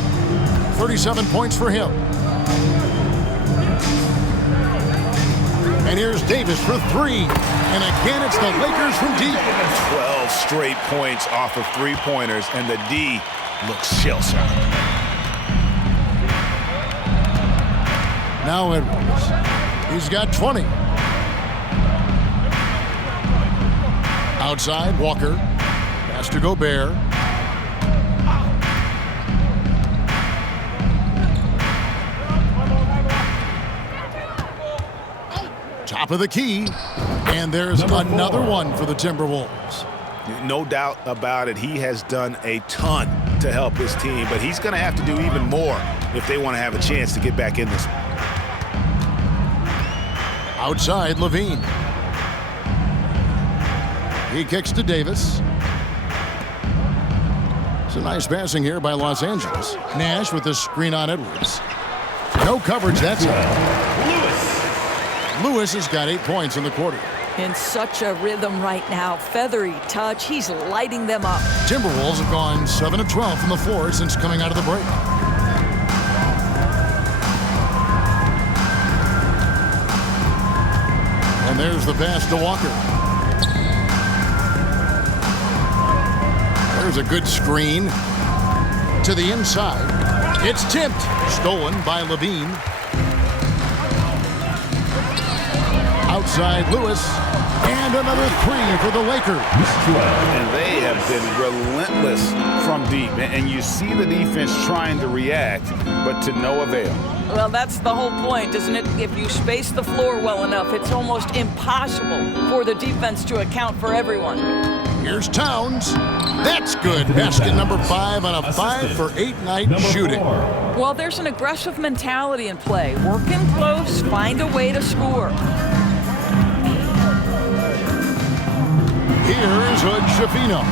37 points for him. And here's Davis for 3. And again, it's the Lakers from deep. 12 straight points off of 3-pointers, and the D looks shell-shocked. Now Edwards. He's got 20. Outside, Walker. Pass to Gobert. Top of the key. And there's another one for the Timberwolves. No doubt about it. He has done a ton to help his team, but he's going to have to do even more if they want to have a chance to get back in this one. Outside, Levine. He kicks to Davis. It's a nice passing here by Los Angeles. Nash with the screen on Edwards. No coverage that time. Lewis has got 8 points in the quarter. In such a rhythm right now. Feathery touch. He's lighting them up. Timberwolves have gone 7 of 12 from the floor since coming out of the break. And there's the pass to Walker. There's a good screen to the inside. It's tipped. Stolen by Levine. Outside Lewis. And another 3 for the Lakers. And they have been relentless from deep. And you see the defense trying to react, but to no avail. Well, that's the whole point, isn't it? If you space the floor well enough, it's almost impossible for the defense to account for everyone. Here's Towns. That's good. Basket number 5 on a 5 for 8 night shooting. Well, there's an aggressive mentality in play. Working close, find a way to score. Here's Hood-Schifino.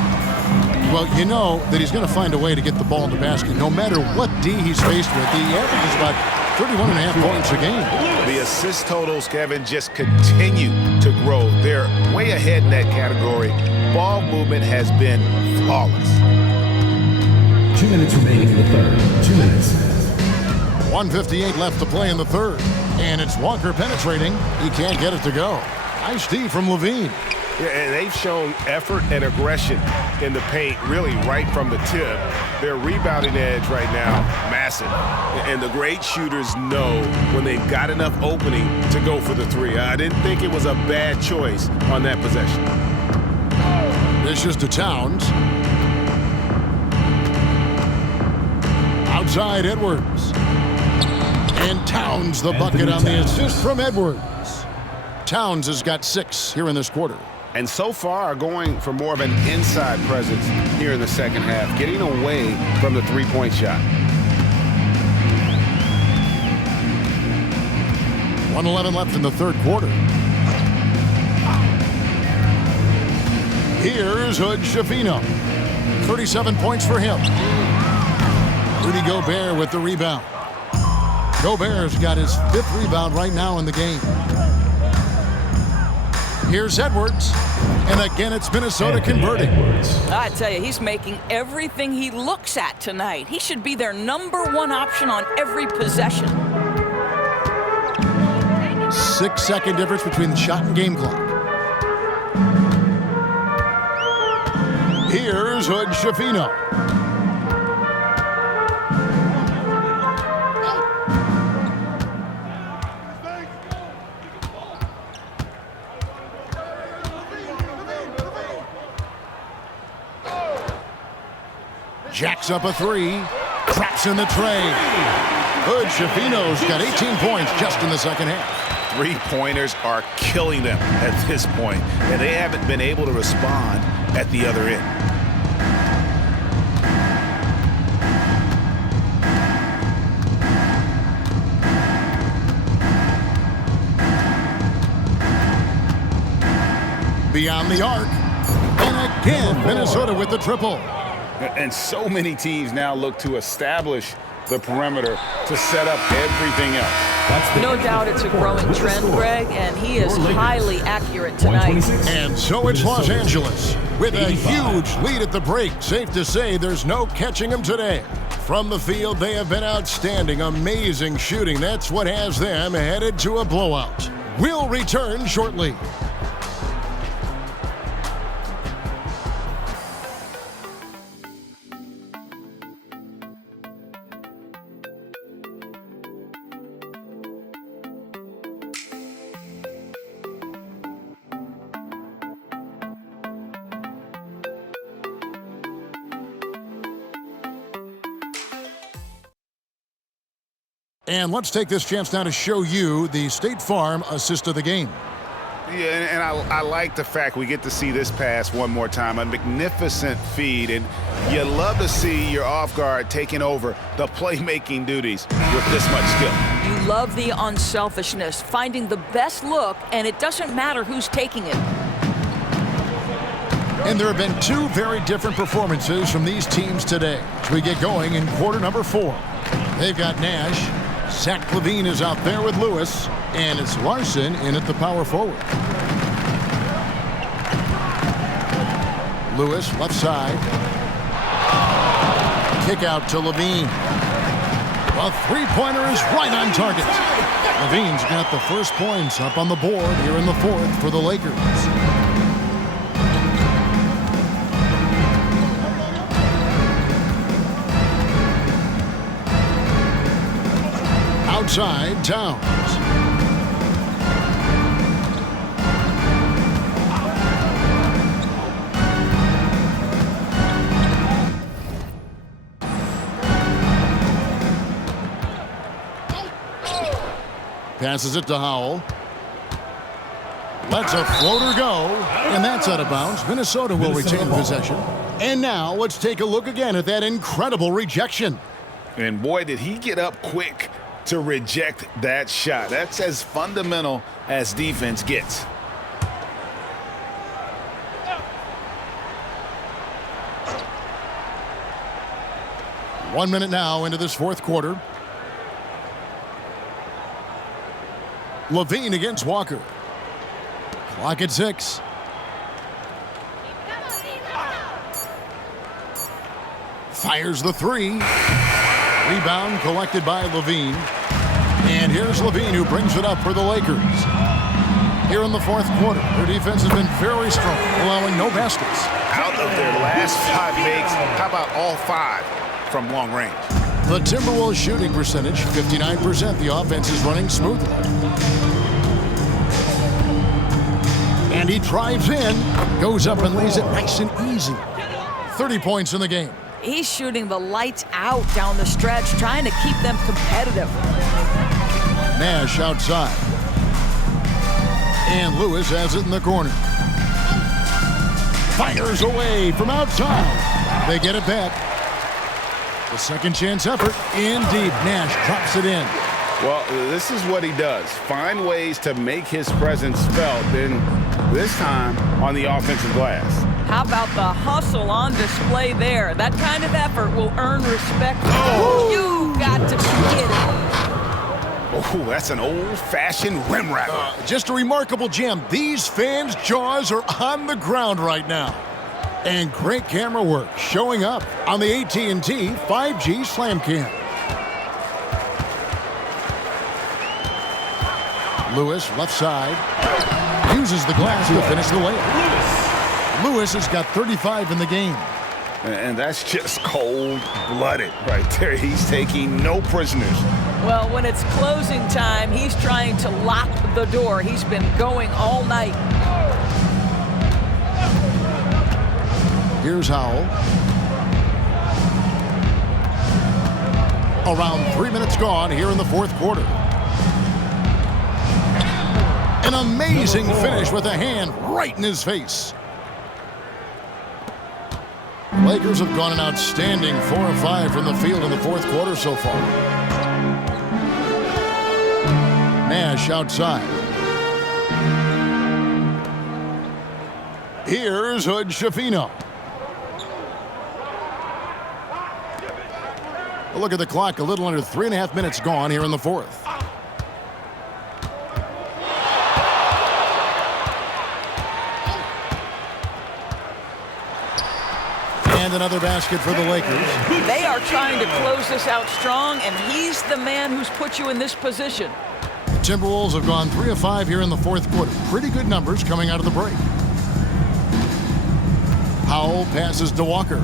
Well, you know that he's going to find a way to get the ball in the basket. No matter what D he's faced with, he averages about 31.5 points a game. The assist totals, Kevin, just continue to grow. They're way ahead in that category. Ball movement has been flawless. 2 minutes remaining in the third. 2 minutes. 1:58 left to play in the third. And it's Walker penetrating. He can't get it to go. Nice D from Levine. Yeah, and they've shown effort and aggression in the paint, really right from the tip. Their rebounding edge right now, massive. And the great shooters know when they've got enough opening to go for the three. I didn't think it was a bad choice on that possession. This is to Towns. Outside Edwards. And Towns the bucket on the assist from Edwards. Towns has got 6 here in this quarter. And so far going for more of an inside presence here in the second half, getting away from the three-point shot. 1:11 left in the third quarter. Here's Hood-Schifino. 37 points for him. Rudy Gobert with the rebound. Gobert's got his 5th rebound right now in the game. Here's Edwards. And again, it's Minnesota converting. I tell you, he's making everything he looks at tonight. He should be their #1 option on every possession. 6-second difference between the shot and game clock. Here's Hood-Schifino. Jacks up a 3, traps in the tray. Hood-Schifino's got 18 points just in the second half. Three-pointers are killing them at this point, and they haven't been able to respond at the other end. Beyond the arc. And again, Minnesota with the triple. And so many teams now look to establish the perimeter to set up everything else. No doubt it's a growing trend, Greg, and he is highly accurate tonight. And so it's Los Angeles with a huge lead at the break. Safe to say there's no catching them today. From the field, they have been outstanding, amazing shooting. That's what has them headed to a blowout. We'll return shortly. And let's take this chance now to show you the State Farm assist of the game. Yeah, and I like the fact we get to see this pass one more time. A magnificent feed, and you love to see your off guard taking over the playmaking duties with this much skill. You love the unselfishness, finding the best look, and it doesn't matter who's taking it. And there have been 2 very different performances from these teams today as we get going in quarter number 4. They've got Nash. Zach LaVine is out there with Lewis, and it's Larson in at the power forward. Lewis, left side. Kick out to LaVine. A three-pointer is right on target. LaVine's got the first points up on the board here in the fourth for the Lakers. Outside, Towns. Passes it to Howell. Lets a floater go, and that's out of bounds. Minnesota will retain possession. And now let's take a look again at that incredible rejection. And boy, did he get up quick to reject that shot. That's as fundamental as defense gets. 1 minute now into this fourth quarter. Levine against Walker. Clock at 6. Fires the 3. Rebound collected by Levine. And here's Levine who brings it up for the Lakers. Here in the fourth quarter, their defense has been very strong, allowing no baskets. Out of their last 5 makes, how about all 5 from long range? The Timberwolves shooting percentage, 59%. The offense is running smoothly. And he drives in, goes up and lays it nice and easy. 30 points in the game. He's shooting the lights out down the stretch, trying to keep them competitive. Nash outside. And Lewis has it in the corner. Fires away from outside. They get it back. The second chance effort. In deep. Nash drops it in. Well, this is what he does. Find ways to make his presence felt, then this time on the offensive glass. How about the hustle on display there? That kind of effort will earn respect. Oh. You got to be kidding. Oh, that's an old-fashioned rim wrapper. Just a remarkable gem. These fans' jaws are on the ground right now. And great camera work showing up on the AT&T 5G Slam Cam. Lewis, left side, uses the glass to finish the layup. Lewis has got 35 in the game. And that's just cold-blooded right there. He's taking no prisoners. Well, when it's closing time, he's trying to lock the door. He's been going all night. Here's Howell. Around 3 minutes gone here in the fourth quarter. An amazing finish with a hand right in his face. Lakers have gone an outstanding 4 of 5 from the field in the fourth quarter so far. Nash outside. Here's Hood Schifino. Look at the clock, a little under 3.5 minutes gone here in the fourth. And another basket for the Lakers. They are trying to close this out strong, and he's the man who's put you in this position. Timberwolves have gone 3 of 5 here in the fourth quarter. Pretty good numbers coming out of the break. Howell passes to Walker.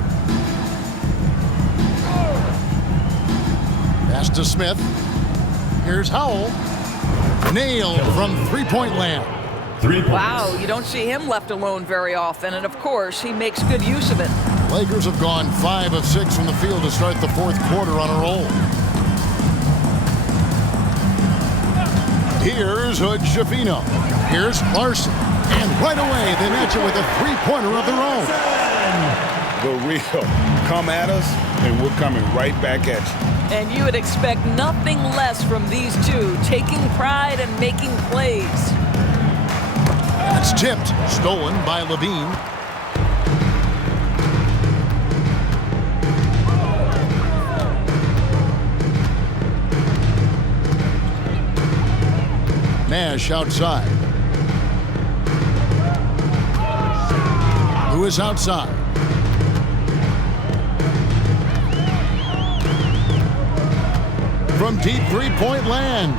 Pass to Smith. Here's Howell. Nailed from three-point land. 3 points. Wow, you don't see him left alone very often, and of course, he makes good use of it. Lakers have gone 5 of 6 from the field to start the fourth quarter on a roll. Here's Hood Schifino. Here's Larson. And right away, they match it with a three-pointer of their own. The real. Come at us, and we're coming right back at you. And you would expect nothing less from these two, taking pride and making plays. It's tipped, stolen by Levine. Nash outside. Lewis outside. From deep three-point land.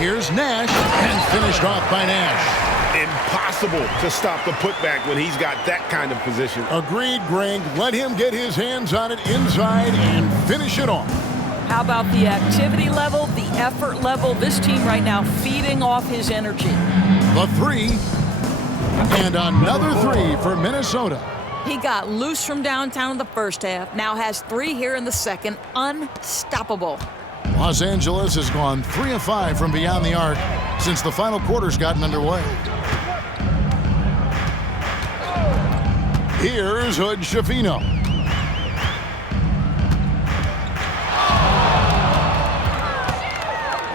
Here's Nash, and finished off by Nash. Impossible to stop the putback when he's got that kind of position. Agreed, Greg. Let him get his hands on it inside and finish it off. How about the activity level, the effort level? This team right now feeding off his energy. The 3. And another 3 for Minnesota. He got loose from downtown in the first half, now has 3 here in the second. Unstoppable. Los Angeles has gone 3 of 5 from beyond the arc since the final quarter's gotten underway. Here's Hood Schifino.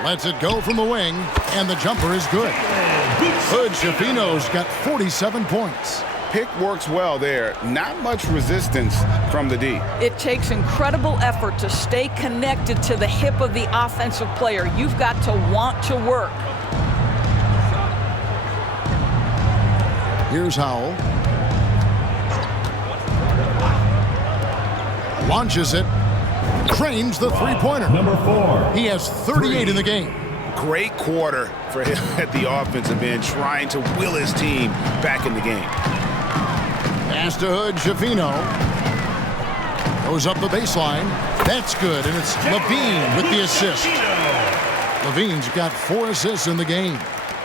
Lets it go from the wing, and the jumper is good. Hood Schifino's got 47 points. pick works well there. Not much resistance from the D. It takes incredible effort to stay connected to the hip of the offensive player. You've got to want to work. Here's Howell. Launches it. Trains the three-pointer. Number 4. He has 38 in the game. Great quarter for him at the offensive end, trying to will his team back in the game. Pass to Hood, Schiaffino. Goes up the baseline. That's good, and it's Levine with the assist. Levine's got 4 assists in the game.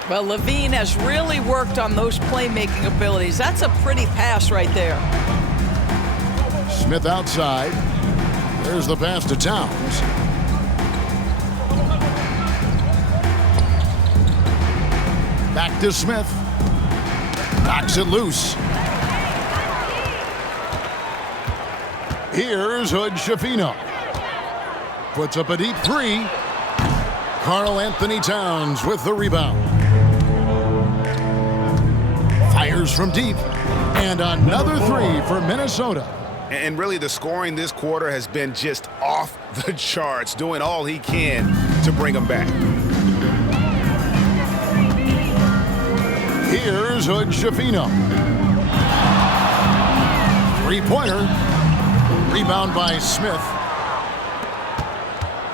Well, Levine has really worked on those playmaking abilities. That's a pretty pass right there. Smith outside. There's the pass to Towns. Back to Smith. Knocks it loose. Here's Hood Schiaffino. Puts up a deep 3. Karl Anthony Towns with the rebound. Fires from deep. And another 3 for Minnesota. And really, the scoring this quarter has been just off the charts, doing all he can to bring them back. Here's Hood Schiaffino. Three-pointer. Rebound by Smith.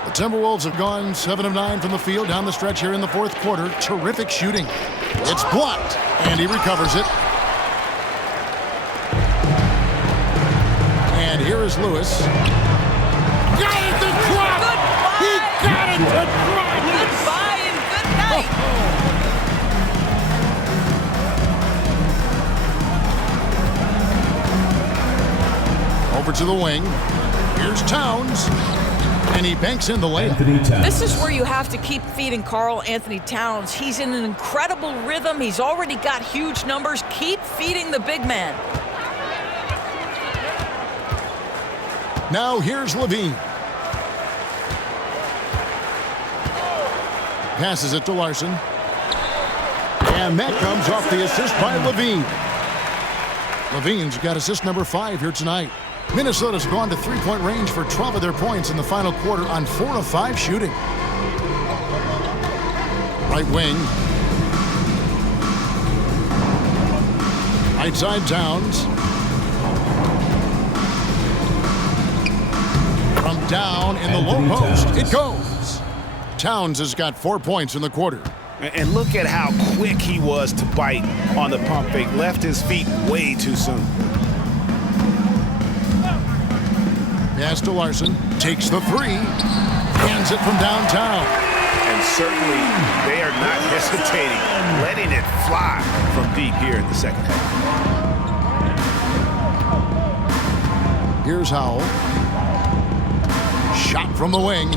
The Timberwolves have gone 7 of 9 from the field down the stretch here in the fourth quarter. Terrific shooting. It's blocked, and he recovers it. And here is Lewis. Got it to drop! Goodbye. He got it to drop! Goodbye and good night. Over to the wing. Here's Towns. And he banks in the layup. This is where you have to keep feeding Karl Anthony Towns. He's in an incredible rhythm. He's already got huge numbers. Keep feeding the big man. Now here's Levine. Passes it to Larson. And that comes off the assist by Levine. Levine's got assist number 5 here tonight. Minnesota's gone to three-point range for 12 of their points in the final quarter on 4 of 5 shooting. Right wing. Right side Towns. From down in the low post, it goes. Towns has got 4 points in the quarter. And look at how quick he was to bite on the pump fake. Left his feet way too soon. Pass to Larson. Takes the 3. Hands it from downtown. And certainly they are not hesitating, letting it fly from deep here in the second half. Here's Howell. Shot from the wing.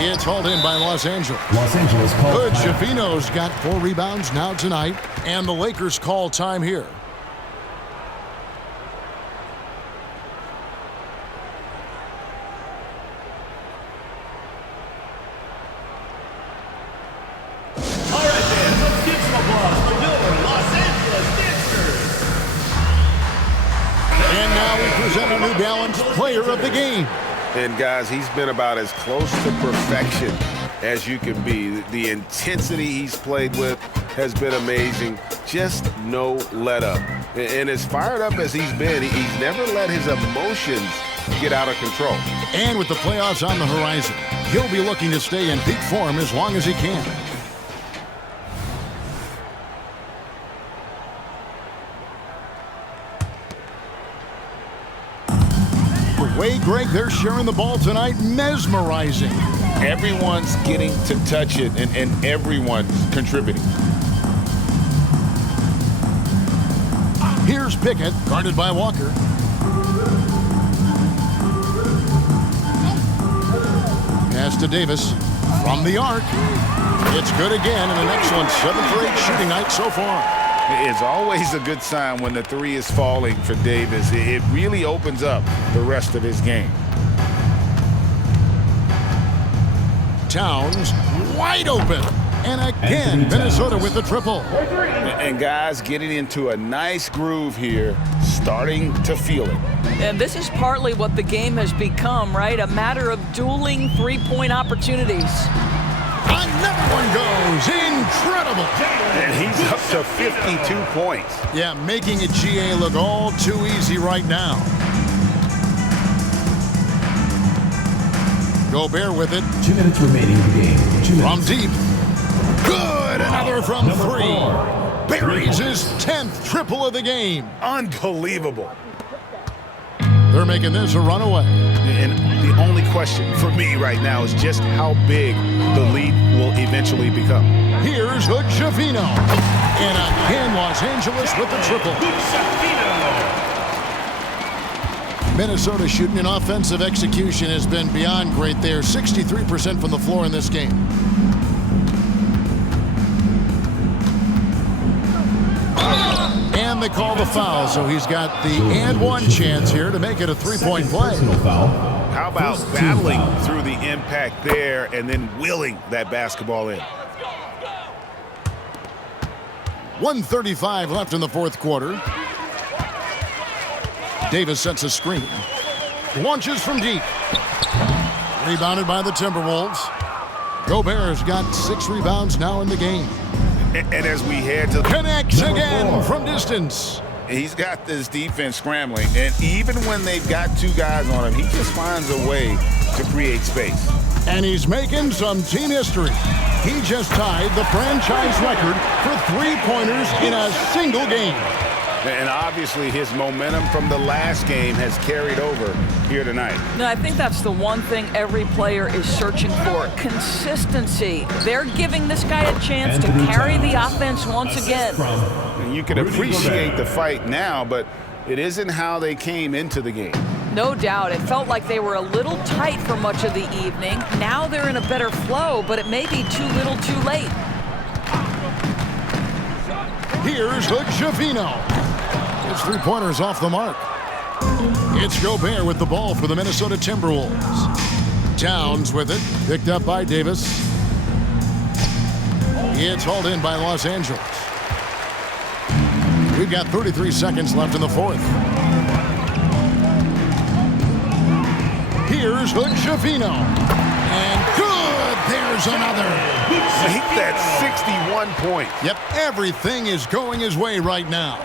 It's hauled in by Los Angeles. Los Angeles call. Hood Schiaffino's got 4 rebounds now tonight, and the Lakers call time here. All right, fans, let's give some applause for your Los Angeles dancers. And now we present our New Balance Player of the Game. And guys, he's been about as close to perfection as you can be. The intensity he's played with has been amazing. Just no let up. And as fired up as he's been, he's never let his emotions get out of control. And with the playoffs on the horizon, he'll be looking to stay in peak form as long as he can. Way, Greg, they're sharing the ball tonight. Mesmerizing. Everyone's getting to touch it, and everyone's contributing. Here's Pickett, guarded by Walker. Pass to Davis from the arc. It's good again, and an excellent 7 for 8 shooting night so far. It's always a good sign when the 3 is falling for Davis. It really opens up the rest of his game. Towns wide open, And again, Minnesota with the triple. And guys getting into a nice groove here, starting to feel it. And this is partly what the game has become, right? A matter of dueling three-point opportunities. Another one goes. Incredible. And he's up to 52 points. Yeah, making a GA look all too easy right now. Gobert with it. 2 minutes remaining in the game. 2 minutes. From deep. Good. Another from three. Buries his 10th triple of the game. Unbelievable. They're making this a runaway. And the only question for me right now is just how big the lead will eventually become. Here's Hood-Schifino. And again, Los Angeles with the triple. Minnesota shooting and offensive execution has been beyond great there. 63% from the floor in this game. And they call the foul, so he's got the and one chance here to make it a three-point play. How about battling through the impact there and then willing that basketball in? 1:35 left in the fourth quarter. Davis sets a screen. Launches from deep. Rebounded by the Timberwolves. Gobert's got 6 rebounds now in the game. And as we head to... Connects again from distance. He's got this defense scrambling, and even when they've got 2 guys on him, he just finds a way to create space. And he's making some team history. He just tied the franchise record for 3-pointers in a single game. And obviously his momentum from the last game has carried over here tonight. No, I think that's the one thing every player is searching for. Consistency. They're giving this guy a chance to carry the offense once again. And you can appreciate the fight now, but it isn't how they came into the game. No doubt. It felt like they were a little tight for much of the evening. Now they're in a better flow, but it may be too little too late. Here's Hood-Schifino. His 3-pointers off the mark. It's Gobert with the ball for the Minnesota Timberwolves. Towns with it, picked up by Davis. It's hauled in by Los Angeles. We've got 33 seconds left in the fourth. Here's Hood-Schifino. And good! There's another. Make that 61 points. Yep, everything is going his way right now.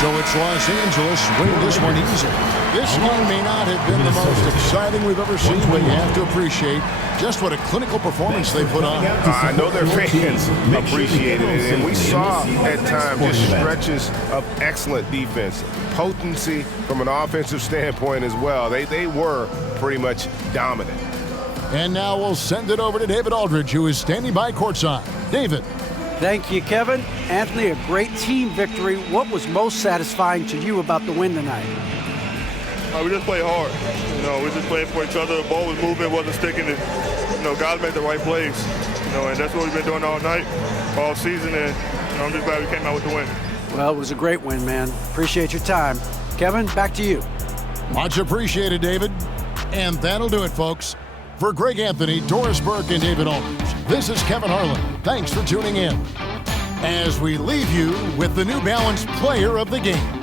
So it's Los Angeles winning this one easy. This game may not have been the most exciting we've ever seen, but you have to appreciate just what a clinical performance they put on. I know their fans appreciated it, and we saw at times just stretches of excellent defense, potency from an offensive standpoint as well. They were pretty much dominant. And now we'll send it over to David Aldridge, who is standing by courtside. David. Thank you, Kevin. Anthony, a great team victory. What was most satisfying to you about the win tonight? We just played hard. We just played for each other. The ball was moving, wasn't sticking. Guys made the right plays. And that's what we've been doing all night, all season. And I'm just glad we came out with the win. Well, it was a great win, man. Appreciate your time. Kevin, back to you. Much appreciated, David. And that'll do it, folks. For Greg Anthony, Doris Burke, and David Aldridge, this is Kevin Harlan. Thanks for tuning in as we leave you with the New Balance Player of the Game.